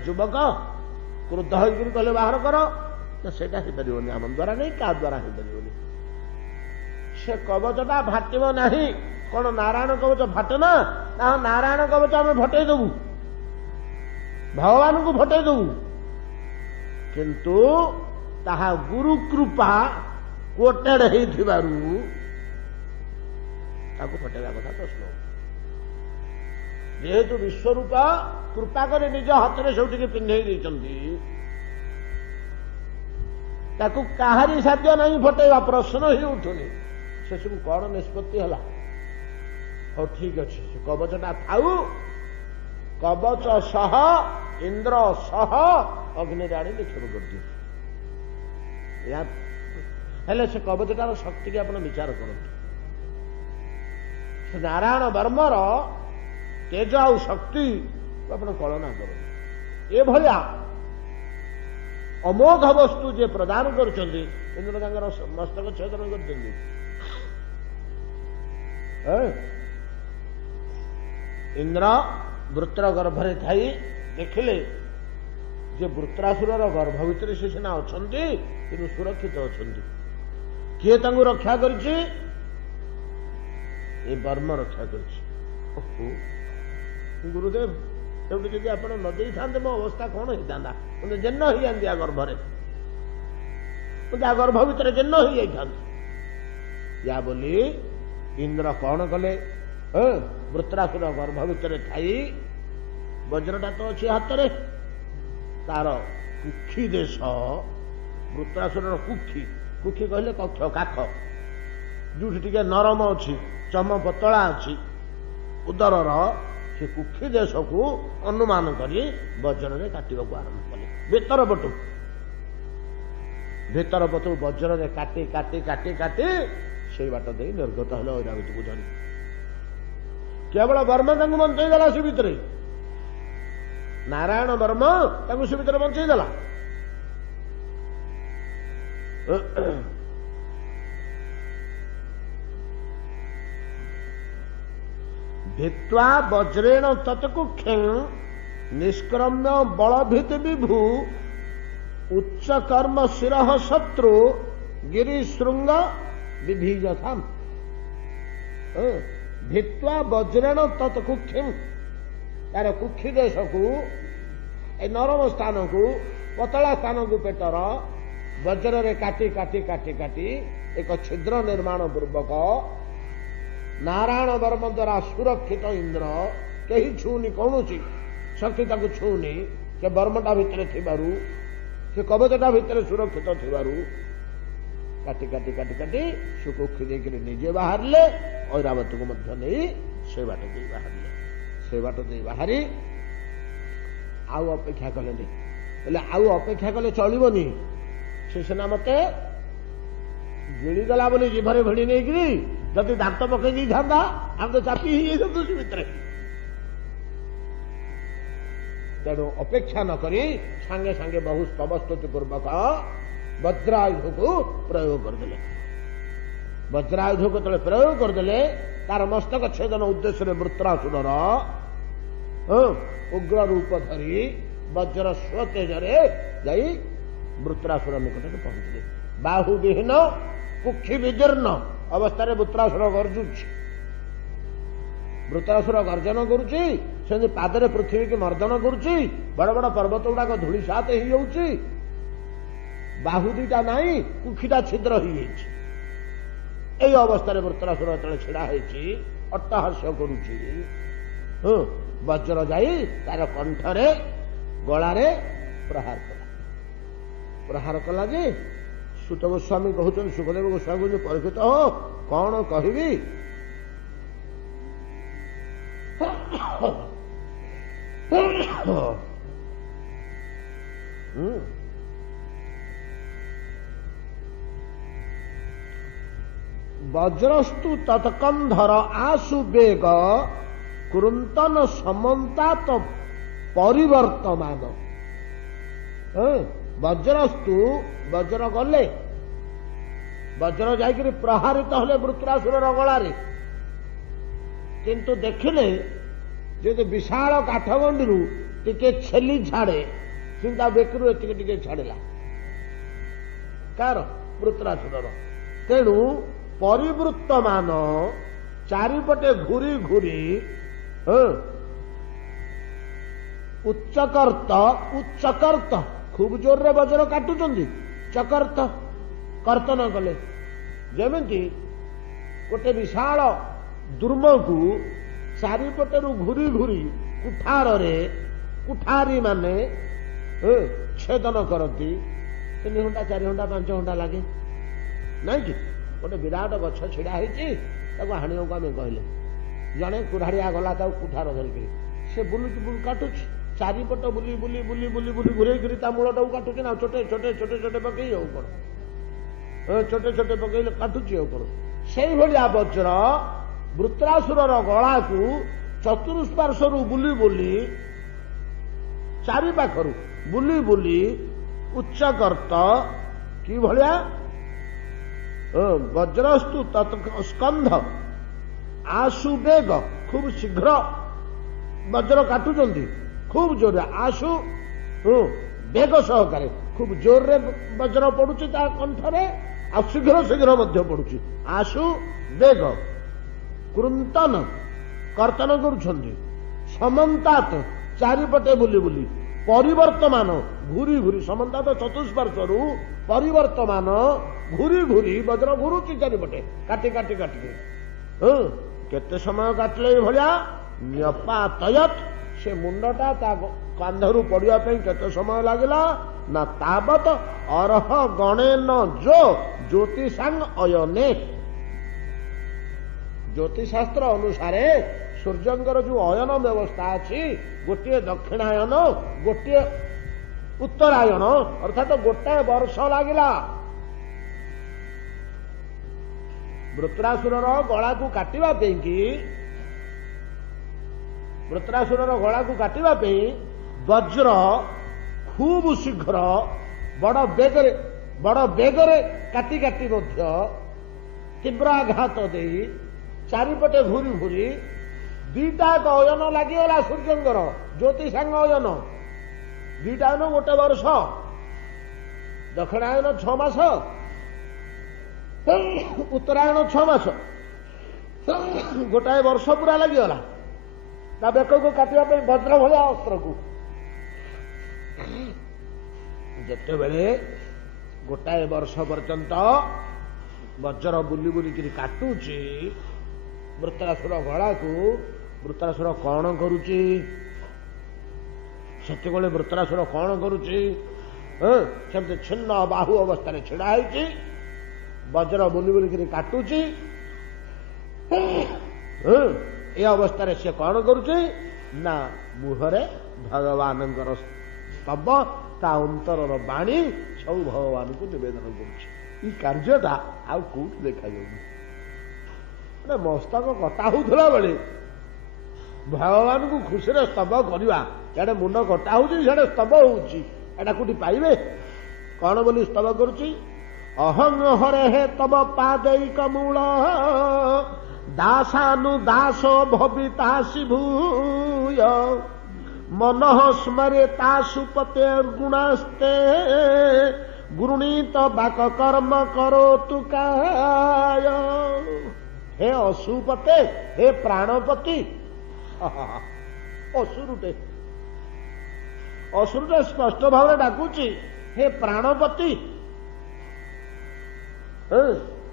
ଯୁବକ କ୍ରୁଦ୍ଧ ହେଇକିରି କହିଲେ ବାହାର କର, ସେଇଟା ହେଇପାରିବନି, ଆମ ଦ୍ୱାରା ନେଇ କାହା ଦ୍ୱାରା ହେଇପାରିବନି, ସେ କବଚଟା ଫାଟିବ ନାହିଁ। କଣ ନାରାୟଣ କବଚ ଫାଟେ ନା? ନାରାୟଣ କବଚ ଆମେ ଫଟେଇ ଦେବୁ, ଭଗବାନଙ୍କୁ ଫଟେଇ ଦେବୁ, କିନ୍ତୁ ତାହା ଗୁରୁ କୃପା କୋଟେଡ ହେଇଥିବାରୁ ତାକୁ ଫଟେଇବା କଥା ପ୍ରଶ୍ନ। ଯେହେତୁ ବିଶ୍ୱରୂପ କୃପା କରି ନିଜ ହାତରେ ସବୁଠିକି ପିନ୍ଧେଇ ଦେଇଛନ୍ତି, ତାକୁ କାହାରି ସାଧ୍ୟ ନାହିଁ ଫଟେଇବା, ପ୍ରଶ୍ନ ହିଁ ଉଠୁନି। ସେସବୁ କଣ ନିଷ୍ପତ୍ତି ହେଲା? ହଉ ଠିକ ଅଛି, ସେ କବଚଟା ଥାଉ, କବଚ ସହ ଇନ୍ଦ୍ର ସହ ଅଗ୍ନିରେ ଆଣି ନିକ୍ଷେପ କରିଦିଅ। ହେଲେ ସେ କବଚଟାର ଶକ୍ତିକି ଆପଣ ବିଚାର କରନ୍ତୁ। ସେ ନାରାୟଣ ବର୍ମର ତେଜ ଆଉ ଶକ୍ତି ଆପଣ କଳନା କରନ୍ତୁ। ଏଭଳିଆ ଅମୋଘ ବସ୍ତୁ ଯିଏ ପ୍ରଦାନ କରୁଛନ୍ତି, ଇନ୍ଦ୍ର ତାଙ୍କର ମସ୍ତକ ଛେଦନ କରିଛନ୍ତି। ଇନ୍ଦ୍ର ବୃତ୍ର ଗର୍ଭରେ ଥାଇ ଦେଖିଲେ ଯେ ବୃତ୍ରାସୁରର ଗର୍ଭ ଭିତରେ ସେ ସିନା ଅଛନ୍ତି କିନ୍ତୁ ସୁରକ୍ଷିତ ଅଛନ୍ତି। କିଏ ତାଙ୍କୁ ରକ୍ଷା କରିଛି? ଏ ବର୍ମ ରକ୍ଷା କରିଛି। ଗୁରୁଦେବ ସେଉଠି ଯଦି ଆପଣ ନ ଦେଇଥାନ୍ତେ ମୋ ଅବସ୍ଥା କଣ ହେଇଥାନ୍ତା? ଜେନ୍ନ ହେଇଯାନ୍ତି ଗର୍ଭରେ, ଗର୍ଭ ଭିତରେ ଜେନ୍ନ ହେଇଯାଇଥାନ୍ତି। ୟା ବୋଲି ଇନ୍ଦ୍ର କଣ କଲେ? ବୃତ୍ରାସୁର ଗର୍ଭ ଭିତରେ ଥାଇ ବଜ୍ରଟା ତ ଅଛି ହାତରେ, ତାର କୁକ୍ଷି ଦେଶ, ବୃତ୍ରାସୁରର କୁକ୍ଷି, କୁକ୍ଷି କହିଲେ କକ୍ଷ କାଖ, ଯୋଉଠି ଟିକେ ନରମ ଅଛି, ଚମ ପତଳା ଅଛି ଉଦରର, ସେ କୁକ୍ଷି ଦେଶକୁ ଅନୁମାନ କରି ବଜ୍ରରେ କାଟିବାକୁ ଆରମ୍ଭ କଲେ। ଭିତର ପଟୁ ବଜ୍ରରେ କାଟି କାଟି କାଟି କାଟି ସେଇ ବାଟ ଦେଇ ନିର୍ଗତ ହେଲେ ଐରାବତୀକୁ ଜାଣି। କେବଳ ବର୍ମ ତାଙ୍କୁ ବଞ୍ଚେଇ ଦେଲା, ସେ ଭିତରେ ନାରାୟଣ ବର୍ମ ତାଙ୍କୁ ସେ ଭିତରେ ବଞ୍ଚେଇ ଦେଲା। ଭିତ୍ୱା ବଜ୍ରେଣ ତତ୍କୁକ୍ଷଂ ନିଷ୍କ୍ରମ୍ୟ ବଳଭିତ ବିଭୁ ଉଚ୍ଚ କର୍ମ ଶିରଃ ଶତ୍ରୁ ଗିରି ଶୃଙ୍ଗ ବିଭୀଯଥାମ୍। ଭିତ୍ୱା ବଜ୍ରେଣ ତତ୍କୁକ୍ଷଂ, ତାର କୁକ୍ଷି ଦେଶକୁ, ଏ ନରମ ସ୍ଥାନକୁ, ପତଳା ସ୍ଥାନକୁ ପେଟର ବଜ୍ରରେ କାଟି କାଟି କାଟି କାଟି ଏକ ଛିଦ୍ର ନିର୍ମାଣ ପୂର୍ବକ ନାରାୟଣ ବର୍ମ ଦ୍ୱାରା ସୁରକ୍ଷିତ ଇନ୍ଦ୍ର, କେହି ଛୁଉନି, କୌଣସି ଶକ୍ତି ତାକୁ ଛୁଉନି, ସେ ବର୍ମଟା ଭିତରେ ଥିବାରୁ, ସେ କବଚଟା ଭିତରେ ସୁରକ୍ଷିତ ଥିବାରୁ କାଟି କାଟି କାଟି କାଟି ସୁକୁକ୍ଷି ଦେଇକରି ନିଜେ ବାହାରିଲେ, ଐରାବତୀକୁ ମଧ୍ୟ ନେଇ ସେ ବାଟ ଦେଇ ବାହାରିଲେ। ସେ ବାଟ ଦେଇ ବାହାରି ଆଉ ଅପେକ୍ଷା କଲେନି। ହେଲେ ଆଉ ଅପେକ୍ଷା କଲେ ଚଳିବନି, ସେ ସିନା ମତେ ଗିଳିଗଲା ବୋଲି ଜିଭରେ ଭିଡ଼ି ନେଇକିରି ଯଦି ଦାନ୍ତ ପକେଇ ଦେଇଥାନ୍ତା ଆମେ ତ ଚାପି ହେଇଯାଇଥାନ୍ତୁ ସେ ଭିତରେ। ତେଣୁ ଅପେକ୍ଷା ନ କରି ସାଙ୍ଗେ ସାଙ୍ଗେ ବହୁ ସ୍ତବସ୍ତୁତି ପୂର୍ବକ ବଜ୍ରାୟୁଧକୁ ପ୍ରୟୋଗ କରିଦେଲେ। वज्रायुध को तले प्रयोग करदे तार मस्तक छेदन उद्देश्य वृत्रासुरर उग्र रूप धरी वज्र स्वतेजरे जाई वृत्रासुर निकट पहुंचले। बाहु विहीन कुक्षी विदीर्ण अवस्था वृत्रासुर गर्जुच। वृत्रासुर गर्जन करुच्ची से पादरे पृथ्वी की मर्दन करुच्ची। बड़ बड़ पर्वत गुड़ाक धूलिसात हो जाऊँगी। बाहु दीटा नाई कुक्षीटा छिद्र हो अवस्था वृत्रासुर जो छिड़ा अट्टहास्य करुच्ची। वज्र जाई तार कंठरे गलारे प्रहार कला। प्रहार कला जे सुत गोस्वामी कहते सुखदेव गोस्वामी परीक्षित हो कौन कहबी वज्रस्तु तत्कंधर आशु वेग कुरुंतन समन्तात परिवर्तमान। वज्रस्तु वज्र गले वज्र जाकर प्रहारित हले वृत्रासुर गलारे किंतु देखिले जे विशाल काठगंडी टिके छेली झाड़े चिंता बेकरू टिके छाड़ला कार वृत्रासुर। तेणु परिवृत्तमान चारिपटे घूरी घूरी उच्चकर्त खूब जोर रे वज्र काटुचंदी चकर्त कर्तन कले जेमिति गोटे विशाल दुर्म को चारिपटे घूरी घूरी कुठार रे कुठारी माने छेदन करती 3 घंटा 4 घंटा 5 घंटा लगे नहीं कि गोटे विराट गछ छिड़ा हाणियों को आम कहले जड़े कुराड़िया गला कुठार धरिकी से बुलुच बुल काटुच चारिपट बुली बुली बुली बुली बुली घूरेकरी मूलटा काटुच ना छोटे छोटे छोटे छोटे पकई कौन छोटे छोटे पकईले काटुच कौन से भाया वज्र वृत्रासुर गला को चतुष्पार्श्वर बुली बुली चारिपाखर बुली बुली उच्चकर्त कि भाया वज्रस्तु तत्स्कंध आशु वेग खूब शीघ्र वज्र काटुचंती खूब जोर आशु वेग सहकारे खूब जोर रे वज्र पड़ुची कंठरे आ शीघ्र शीघ्र मध्य पड़ुची आशु वेग कुरुंतन कर्तन करुछंती समन्तात चारिपटे बुली बुली परिवर्तमान घूरी घूरी समन्तात चतुष्पार्श्वर परिवर्तमान घूरी घूरी वज्र घुरुची चारिपटे काटी काटी काटी केते समय काटिले भाया न्यपातयत से मुंडटा कांधरू पड़िया केते समय लगला ना तावत अरह गणे न जो ज्योतिषांग अयने। ज्योतिषशास्त्र अनुसारे सूर्यंकर जो अयन व्यवस्था अच्छी गोटे दक्षिणायन गोटे उत्तरायण अर्थात गोटाए वर्ष लगला वृत्रासुर गला को काटिबा कि वृत्रासुर गला को काटिबा वज्र खूब शीघ्र बड़ बेगरे काटी काटी तीव्र आघात दे चारिपटे घूरी घूरी दीटा अयन लगिगला सूर्यंकर ज्योतिषांग अयन दीटा अयन गोटे वर्ष दक्षिणायन 6 मास उत्तरायण 6 मास गोटाए वर्ष पूरा लगिगला ता बेक को काटिया वज्र भलिया अस्त्र को जिते बेले गोटाए वर्ष पर्यंत वज्र बुली बुलिकी काटुची वृत्रासुर गला को वृत्रासुर कौन करुची से वृत्रासुर कौन करुची सेमती छिन्न बाहु अवस्था छिड़ा होती वज्र बुली बुलिकी काटुची ए अवस्था से कौन करुची ना मुहरे भगवान स्तव ता अंतर बाणी सब भगवान को निवेदन कर कार्यटा आउ कौट देखा जाए मस्तक कटा होता बेले भगवान को खुशी स्तव करवा इे मुंड कटा होती स्तव होती कौटी पाइबे कौन बोली स्तव करुच्ची ଅହଂ ହରେ ହେ ତବ ପାदैକ ମୂଳ ଦାସାନୁଦାସ ଭବିତାସି ଭୂୟ ମନଃ ସ୍ମରେ ତାସୁ ପତେ ଗୁଣାସ୍ତେ ଗୁରୁଣୀତ ବାକ କର୍ମ କରୋତୁ କାୟ। ହେ ଅସୁପତେ, ହେ ପ୍ରାଣପତି, ଅସୁରୁଟେ ଅସୁରୁଟେ ସ୍ପଷ୍ଟ ଭାବରେ ଡାକୁଛି ହେ ପ୍ରାଣପତି।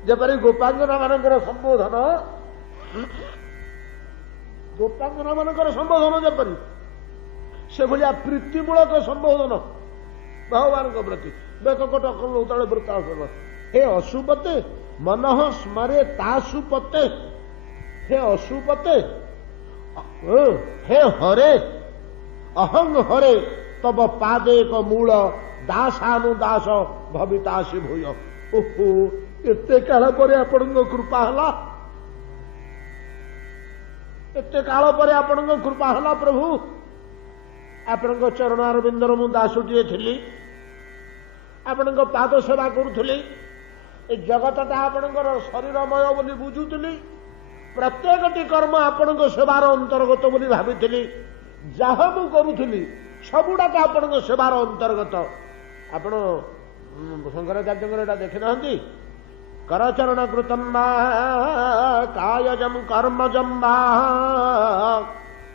ଯେପରି ଗୋପାଙ୍ଗନା ମାନଙ୍କର ସମ୍ବୋଧନ, ଗୋପାଙ୍ଗନା ମାନଙ୍କର ସମ୍ବୋଧନ ଯେପରି ସେଭଳିଆ ପ୍ରୀତିମୂଳକ ସମ୍ବୋଧନ ଭଗବାନଙ୍କ ପ୍ରତି। ବେକ କଟ ତଳେ ବୃତ୍ତାସନ। ହେ ଅସୁପତେ ମନଃ ସ୍ମରେ ତାସୁପତେ, ହେ ଅସୁପତେ, ହେ ହରେ ଅହଂ ହରେ ତବ ପାଦେକ ମୂଳ ଦାସାନୁଦାସ ଭବିତାସି ଭୂୟ। ଓହୋ, ଏତେ କାଳ ପରେ ଆପଣଙ୍କ କୃପା ହେଲା, ଏତେ କାଳ ପରେ ଆପଣଙ୍କ କୃପା ହେଲା ପ୍ରଭୁ। ଆପଣଙ୍କ ଚରଣ ଅରବିନ୍ଦର ମୁଁ ଦାସଟିଏ ଥିଲି, ଆପଣଙ୍କ ପାଦ ସେବା କରୁଥିଲି। ଏ ଜଗତଟା ଆପଣଙ୍କର ଶରୀରମୟ ବୋଲି ବୁଝୁଥିଲି। ପ୍ରତ୍ୟେକଟି କର୍ମ ଆପଣଙ୍କ ସେବାର ଅନ୍ତର୍ଗତ ବୋଲି ଭାବିଥିଲି। ଯାହା ମୁଁ କରୁଥିଲି ସବୁଗୁଡ଼ାକ ଆପଣଙ୍କ ସେବାର ଅନ୍ତର୍ଗତ। ଆପଣ ଶଙ୍କରାଚାର୍ଯ୍ୟଙ୍କର ଏଟା ଦେଖିନାହାନ୍ତି? କରଚରଣ କୃତମ୍ବା କାୟଜମ୍ କର୍ମଜମ୍ ବା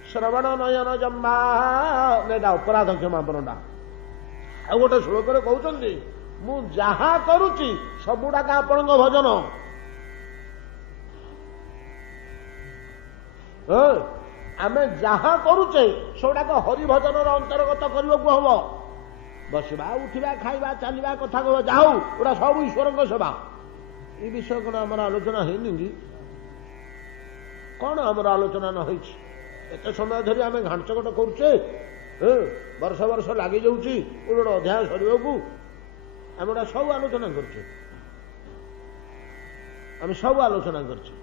ଶ୍ରବଣ ନୟନ ଜମ୍ବା। ଏଇଟା ଅପରାଧ କ୍ଷମାପଣଟା। ଆଉ ଗୋଟେ ଶ୍ଲୋକରେ କହୁଛନ୍ତି ମୁଁ ଯାହା କରୁଛି ସବୁଗୁଡ଼ାକ ଆପଣଙ୍କ ଭଜନ। ଆମେ ଯାହା କରୁଛେ ସେଗୁଡ଼ାକ ହରିଭଜନର ଅନ୍ତର୍ଗତ କରିବାକୁ ହବ। ବସିବା, ଉଠିବା, ଖାଇବା, ଚାଲିବା, କଥା କହିବା, ଯାହା ହଉ ଏଗୁଡ଼ା ସବୁ ଈଶ୍ୱରଙ୍କ ସେବା। ଏ ବିଷୟ କ'ଣ ଆମର ଆଲୋଚନା ହେଇନି କି? କ'ଣ ଆମର ଆଲୋଚନା ନ ହେଇଛି? ଏତେ ସମୟ ଧରି ଆମେ ଘାଣ୍ଟଚକଟ କରୁଛେ, ବର୍ଷ ବର୍ଷ ଲାଗିଯାଉଛି ଗୋଟେ ଗୋଟେ ଅଧ୍ୟାୟ ସରିବାକୁ। ଆମେ ଏଗୁଡ଼ା ସବୁ ଆଲୋଚନା କରୁଛେ, ଆମେ ସବୁ ଆଲୋଚନା କରୁଛେ।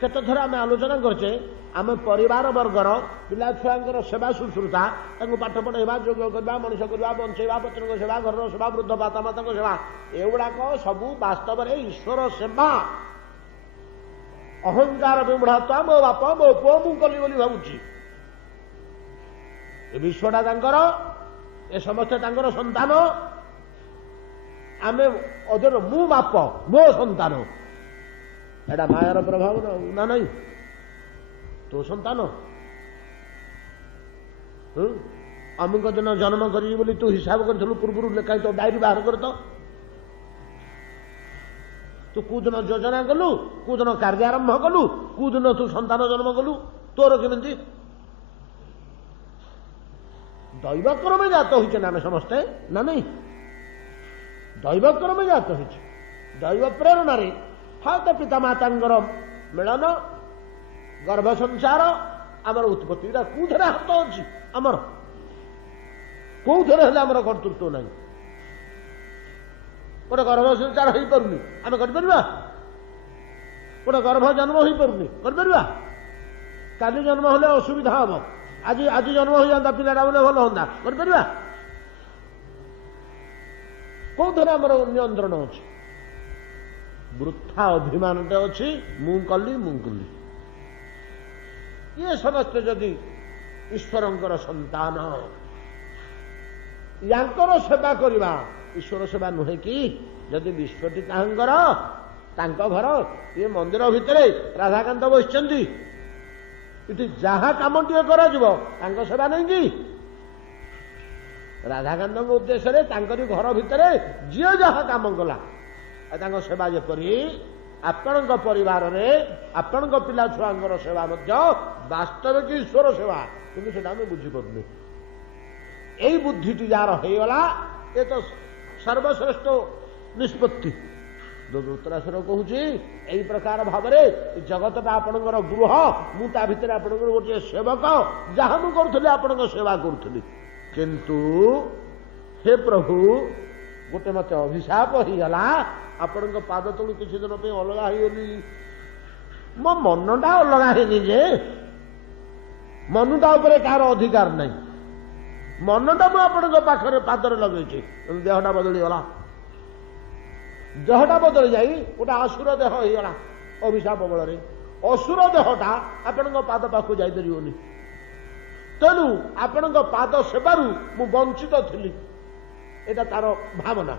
କେତେଥର ଆମେ ଆଲୋଚନା କରୁଛେ ଆମେ ପରିବାର ବର୍ଗର ପିଲା ଛୁଆଙ୍କର ସେବା ଶୁଶ୍ରୂଷା, ତାଙ୍କୁ ପାଠ ପଢ଼ାଇବା, ଯୋଗ୍ୟ କରିବା, ମଣିଷ କରିବା, ବଞ୍ଚେଇବା, ପତ୍ନୀଙ୍କ ସେବା, ଘରର ସେବା, ବୃଦ୍ଧ ମାତାମାତାଙ୍କ ସେବା, ଏଗୁଡ଼ାକ ସବୁ ବାସ୍ତବରେ ଈଶ୍ୱର ସେବା। ଅହଙ୍କାର ବିମୂଢ଼ତା, ମୋ ବାପ ମୋ ପୁଅ ମୁଁ କଲି ବୋଲି ଭାବୁଛି। ଏ ବିଶ୍ୱଟା ତାଙ୍କର, ଏ ସମସ୍ତେ ତାଙ୍କର ସନ୍ତାନ। ଆମେ ଅଜର ମୁଁ ବାପ ମୋ ସନ୍ତାନ, ଏଟା ମାୟାର ପ୍ରଭାବ ନା ନାହିଁ? ତୋ ସନ୍ତାନ ଅମୁକ ଦିନ ଜନ୍ମ କରିବି ବୋଲି ତୁ ହିସାବ କରିଥିଲୁ ପୂର୍ବରୁ ଲେଖାଇ ତୋ ଡାଏରୀ ବାହାର କରିତ। ତୁ କୋଉଦିନ ଯୋଜନା କଲୁ, କୋଉଦିନ କାର୍ଯ୍ୟାରମ୍ଭ କଲୁ, କୋଉଦିନ ତୁ ସନ୍ତାନ ଜନ୍ମ କଲୁ? ତୋର କେମିତି? ଦୈବକ୍ରମେ ଜାତ ହୋଇଛେ ନା ଆମେ ସମସ୍ତେ, ନା ନାହିଁ? ଦୈବକ୍ରମେ ଜାତ ହୋଇଛେ। ଦୈବ ପ୍ରେରଣାରେ ହୟତ ପିତାମାତାଙ୍କର ମିଳନ, ଗର୍ଭ ସଂସାର, ଆମର ଉତ୍ପତ୍ତି, ଏଇଟା କୋଉଥିରେ ହାତ ଅଛି ଆମର? କୋଉଥିରେ ହେଲେ ଆମର କର୍ତ୍ତୃତ୍ୱ ନାହିଁ। ଗୋଟେ ଗର୍ଭ ସଂସାର ହେଇପାରୁନି, ଆମେ କରିପାରିବା? ଗୋଟେ ଗର୍ଭ ଜନ୍ମ ହେଇପାରୁନି, କରିପାରିବା? କାଲି ଜନ୍ମ ହେଲେ ଅସୁବିଧା ହବ, ଆଜି ଜନ୍ମ ହୋଇଯାନ୍ତା ପିଲାଟା ବୋଲେ ଭଲ ହୁଅନ୍ତା, କରିପାରିବା? କୋଉଥିରେ ଆମର ନିୟନ୍ତ୍ରଣ ଅଛି? ବୃଥା ଅଭିମାନଟେ ଅଛି, ମୁଁ କଲି। ଇଏ ସମସ୍ତେ ଯଦି ଈଶ୍ୱରଙ୍କର ସନ୍ତାନ, ୟାଙ୍କର ସେବା କରିବା ଈଶ୍ୱର ସେବା ନୁହେଁ କି? ଯଦି ବିଶ୍ୱଟି ତାହାଙ୍କର, ତାଙ୍କ ଘର, ଇଏ ମନ୍ଦିର ଭିତରେ ରାଧାକାନ୍ତ ବସିଛନ୍ତି, ଏଠି ଯାହା କାମଟିଏ କରାଯିବ ତାଙ୍କ ସେବା ନାହିଁ କି? ରାଧାକାନ୍ତଙ୍କ ଉଦ୍ଦେଶ୍ୟରେ ତାଙ୍କରି ଘର ଭିତରେ ଯିଏ ଯାହା କାମ କଲା, ତାଙ୍କ ସେବା ଯେପରି ଆପଣଙ୍କ ପରିବାରରେ ଆପଣଙ୍କ ପିଲା ଛୁଆଙ୍କର ସେବା ମଧ୍ୟ ବାସ୍ତବିକ ଈଶ୍ୱର ସେବା, କିନ୍ତୁ ସେଟା ଆମେ ବୁଝିପାରୁନି। ଏଇ ବୁଦ୍ଧିଟି ଯାହାର ହେଇଗଲା, ଏ ତ ସର୍ବଶ୍ରେଷ୍ଠ ନିଷ୍ପତ୍ତି। ଧୃତରାଷ୍ଟ୍ର କହୁଛି ଏଇ ପ୍ରକାର ଭାବରେ ଜଗତଟା ଆପଣଙ୍କର ଗୃହ, ମୁଁ ତା ଭିତରେ ଆପଣଙ୍କର ଗୋଟିଏ ସେବକ, ଯାହା ମୁଁ କରୁଥିଲି ଆପଣଙ୍କ ସେବା କରୁଥିଲି। କିନ୍ତୁ ହେ ପ୍ରଭୁ, ଗୋଟେ ମତେ ଅଭିଶାପ ହେଇଗଲା, ଆପଣଙ୍କ ପାଦ ତଳୁ କିଛି ଦିନ ପାଇଁ ଅଲଗା ହେଇଗଲି। ମୋ ମନଟା ଅଲଗା ହେଇନି ଯେ, ମନଟା ଉପରେ କାହାର ଅଧିକାର ନାହିଁ। ମନଟା ମୁଁ ଆପଣଙ୍କ ପାଖରେ ପାଦରେ ଲଗେଇଛି, ଦେହଟା ବଦଳିଗଲା। ଦେହଟା ବଦଳି ଯାଇ ଗୋଟେ ଅସୁର ଦେହ ହେଇଗଲା ଅଭିଶାପ ବଳରେ। ଅସୁର ଦେହଟା ଆପଣଙ୍କ ପାଦ ପାଖକୁ ଯାଇପାରିବନି। ତେଣୁ ଆପଣଙ୍କ ପାଦ ସେବାରୁ ମୁଁ ବଞ୍ଚିତ ଥିଲି, ଏଇଟା ତାର ଭାବନା।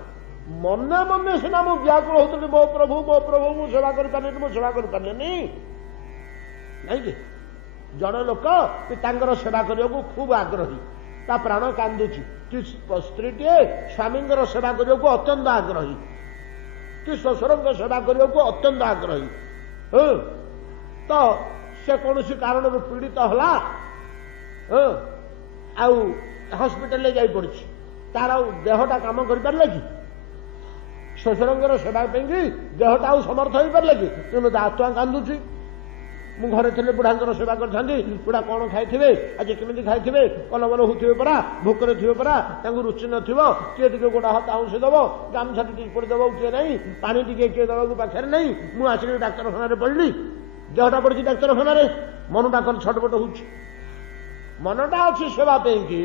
ମନେ ମନେ ସିନା ମୁଁ ବ୍ୟାକୁଳ ହଉଥିଲି, ମୋ ପ୍ରଭୁ ମୁଁ ସେବା କରିପାରିଲିନି, ମୁଁ ସେବା କରିପାରିଲିନି। ନାଇଁ କି ଜଣେ ଲୋକ ପିତାଙ୍କର ସେବା କରିବାକୁ ଖୁବ୍ ଆଗ୍ରହୀ, ତା ପ୍ରାଣ କାନ୍ଦୁଛି। କି ସ୍ତ୍ରୀଟିଏ ସ୍ୱାମୀଙ୍କର ସେବା କରିବାକୁ ଅତ୍ୟନ୍ତ ଆଗ୍ରହୀ, କି ଶ୍ୱଶୁରଙ୍କ ସେବା କରିବାକୁ ଅତ୍ୟନ୍ତ ଆଗ୍ରହୀ। ତ ସେ କୌଣସି କାରଣରୁ ପୀଡ଼ିତ ହେଲା, ଆଉ ହସ୍ପିଟାଲରେ ଯାଇ ପଡିଛି, ତାର ଆଉ ଦେହଟା କାମ କରିପାରିଲା କି? ଶ୍ୱଶୁରଙ୍କର ସେବା ପାଇଁକି ଦେହଟା ଆଉ ସମର୍ଥ ହେଇପାରିଲା କି? କିନ୍ତୁ ଆତ୍ମା କାନ୍ଦୁଛି, ମୁଁ ଘରେ ଥିଲେ ବୁଢ଼ାଙ୍କର ସେବା କରିଥାନ୍ତି, ବୁଢ଼ା କ'ଣ ଖାଇଥିବେ, ଆଜି କେମିତି ଖାଇଥିବେ, କଲବଲ ହଉଥିବେ ପରା, ଭୋକରେ ଥିବେ ପରା, ତାଙ୍କୁ ରୁଚି ନଥିବ, କିଏ ଟିକେ ଗୋଟା ହାତ ଆଉଁସି ଦେବ, ଗାମୁଛା ଟିକେ ପଡ଼ିଦେବାକୁ କିଏ ନାହିଁ, ପାଣି ଟିକେ କିଏ ଦେବାକୁ ପାଖରେ ନାହିଁ। ମୁଁ ଆସିକି ଡାକ୍ତରଖାନାରେ ପଡ଼ିଲି, ଦେହଟା ପଡ଼ିଛି ଡାକ୍ତରଖାନାରେ, ମନଟା କ'ଣ ଛଟପଟ ହଉଛି। ମନଟା ଅଛି ସେବା ପାଇଁକି,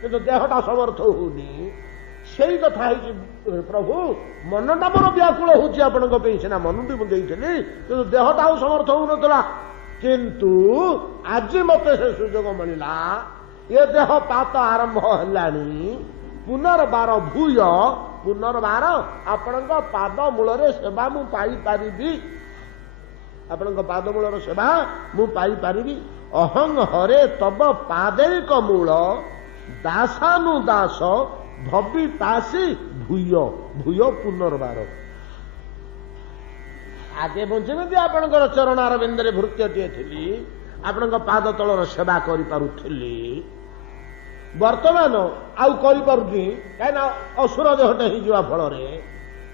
କିନ୍ତୁ ଦେହଟା ସମର୍ଥ ହଉନି। ସେଇ କଥା ହେଇଛି ପ୍ରଭୁ, ମନଟା ମୋର ବ୍ୟାକୁଳ ହଉଛି ଆପଣଙ୍କ ପାଇଁ, ସିନା ମନଟି ମୁଁ ଦେଇଥିଲି, କିନ୍ତୁ ଦେହଟା ଆଉ ସମର୍ଥ ହଉନଥିଲା। କିନ୍ତୁ ଆଜି ମତେ ସେ ସୁଯୋଗ ମିଳିଲା, ଏ ଦେହ ପାତ ଆରମ୍ଭ ହେଲାଣି, ପୁନର୍ବାର ପୁନର୍ବାର ଆପଣଙ୍କ ପାଦ ମୂଳରେ ସେବା ମୁଁ ପାଇପାରିବି, ଆପଣଙ୍କ ପାଦ ମୂଳର ସେବା ମୁଁ ପାଇପାରିବି। ଅହଂ ହରେ ତବ ପାଦେକ ମୂଳ ଦାସାନୁଦାସ ଭବି ପାସି ଭୂୟ ପୁନର୍ବାର। ଆଗେ ମୁଁ ଯେମିତି ଆପଣଙ୍କର ଚରଣ ଅରବିନ୍ଦରେ ଭୃତ୍ୟଟିଏ ଥିଲି, ଆପଣଙ୍କ ପାଦ ତଳର ସେବା କରିପାରୁଥିଲି, ବର୍ତ୍ତମାନ ଆଉ କରିପାରୁନି, କାହିଁକିନା ଅସୁର ଦେହଟା ହେଇଯିବା ଫଳରେ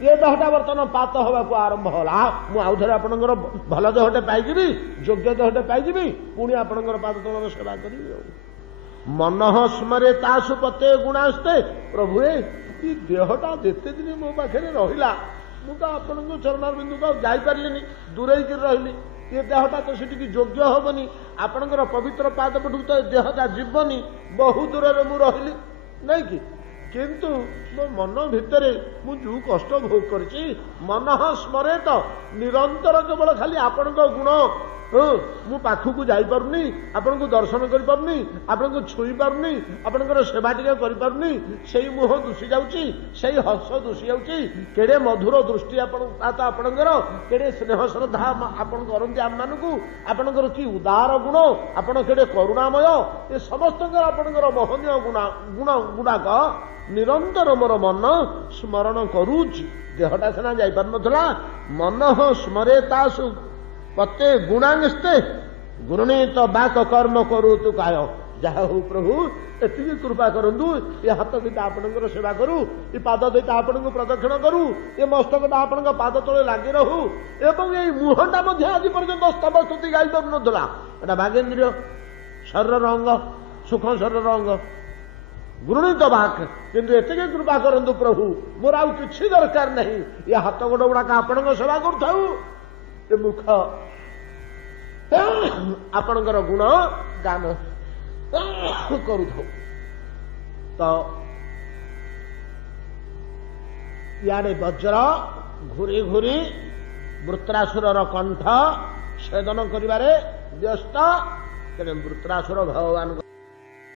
ଏ ଦେହଟା ବର୍ତ୍ତମାନ ପାତ ହେବାକୁ ଆରମ୍ଭ ହେଲା। ମୁଁ ଆଉ ଥରେ ଆପଣଙ୍କର ଭଲ ଦେହଟେ ପାଇଯିବି, ଯୋଗ୍ୟ ଦେହଟେ ପାଇଯିବି, ପୁଣି ଆପଣଙ୍କର ପାଦ ତଳର ସେବା କରିବି। ଆଉ ମନଃ ସ୍ମରେ ତାସୁ ପତେ ଗୁଣାସ୍ତେ। ପ୍ରଭୁ ଏ ଦେହଟା ଯେତେ ଦିନ ମୋ ପାଖରେ ରହିଲା, ମୁଁ ତ ଆପଣଙ୍କ ଚରଣାରବିନ୍ଦୁକୁ ଆଉ ଯାଇପାରିଲିନି, ଦୂରେଇକି ରହିଲି। ଏ ଦେହଟା ତ ସେଠିକି ଯୋଗ୍ୟ ହବନି, ଆପଣଙ୍କର ପବିତ୍ର ପାଦ ପଟକୁ ତ ଏ ଦେହଟା ଯିବନି, ବହୁ ଦୂରରେ ମୁଁ ରହିଲି, ନାଇଁ କି? କିନ୍ତୁ ମୋ ମନ ଭିତରେ ମୁଁ ଯୋଉ କଷ୍ଟ ଭୋଗ କରିଛି, ମନଃ ସ୍ମରେ ତ ନିରନ୍ତର କେବଳ ଖାଲି ଆପଣଙ୍କ ଗୁଣ, ମୁଁ ପାଖକୁ ଯାଇପାରୁନି, ଆପଣଙ୍କୁ ଦର୍ଶନ କରିପାରୁନି, ଆପଣଙ୍କୁ ଛୁଇଁ ପାରୁନି, ଆପଣଙ୍କର ସେବା ଟିକେ କରିପାରୁନି, ସେଇ ମୁହଁ ଦୁଷି ଯାଉଛି, ସେଇ ହସ ଦୁଷି ଯାଉଛି। କେଡ଼େ ମଧୁର ଦୃଷ୍ଟି ଆପଣଙ୍କର, କେଡ଼େ ସ୍ନେହ ଶ୍ରଦ୍ଧା ଆପଣ କରନ୍ତି ଆମମାନଙ୍କୁ, ଆପଣଙ୍କର କି ଉଦାର ଗୁଣ, ଆପଣ କେଡ଼େ କରୁଣାମୟ, ଏ ସମସ୍ତଙ୍କର ଆପଣଙ୍କର ମହନୀୟ ଗୁଣାକ ନିରନ୍ତର ମୋର ମନ ସ୍ମରଣ କରୁଛି। ଦେହଟା ସିନା ଯାଇପାରୁନଥିଲା, ମନଃ ସ୍ମରେ ତାସୁ ପତେ ଗୁଣାଙ୍ଗସ୍ତେ ଗୁରୁଣୀତ ବାକ କର୍ମ କରୁ ତୁ କାୟ। ଯାହା ହଉ ପ୍ରଭୁ, ଏତିକି କୃପା କରନ୍ତୁ, ଏ ହାତ ଦୁଇଟା ଆପଣଙ୍କର ସେବା କରୁ, ଏ ପାଦ ଦୁଇଟା ଆପଣଙ୍କୁ ପ୍ରଦକ୍ଷିଣ କରୁ, ଏ ମସ୍ତକଟା ଆପଣଙ୍କ ପାଦ ତଳେ ଲାଗି ରହୁ, ଏବଂ ଏଇ ମୁହଁଟା ମଧ୍ୟ ଆଜି ପର୍ଯ୍ୟନ୍ତ ସ୍ତବ ସ୍ତୁତି ଗାଇପାରୁନଥିଲା। ଏଟା ବାଗେନ୍ଦ୍ରିୟ ଶରୀରର ଅଙ୍ଗ, ସୁଖ ଶରୀରର ଅଙ୍ଗ, ଗୁରୁଣୀତ ବାକ, କିନ୍ତୁ ଏତିକି କୃପା କରନ୍ତୁ ପ୍ରଭୁ, ମୋର ଆଉ କିଛି ଦରକାର ନାହିଁ। ଏ ହାତ ଗୋଡ଼ ଗୁଡାକ ଆପଣଙ୍କ ସେବା କରୁଥାଉ, ଏ ମୁଖ ଆପଣଙ୍କର ଗୁଣ ଗାନ କରୁଥାଉ। ତ ଇଆଡେ ବଜ୍ର ଘୁରି ଘୁରି ବୃତ୍ରାସୁରର କଣ୍ଠ ଛେଦନ କରିବାରେ ବ୍ୟସ୍ତ। ତେଣୁ ବୃତ୍ରାସୁର ଭଗବାନ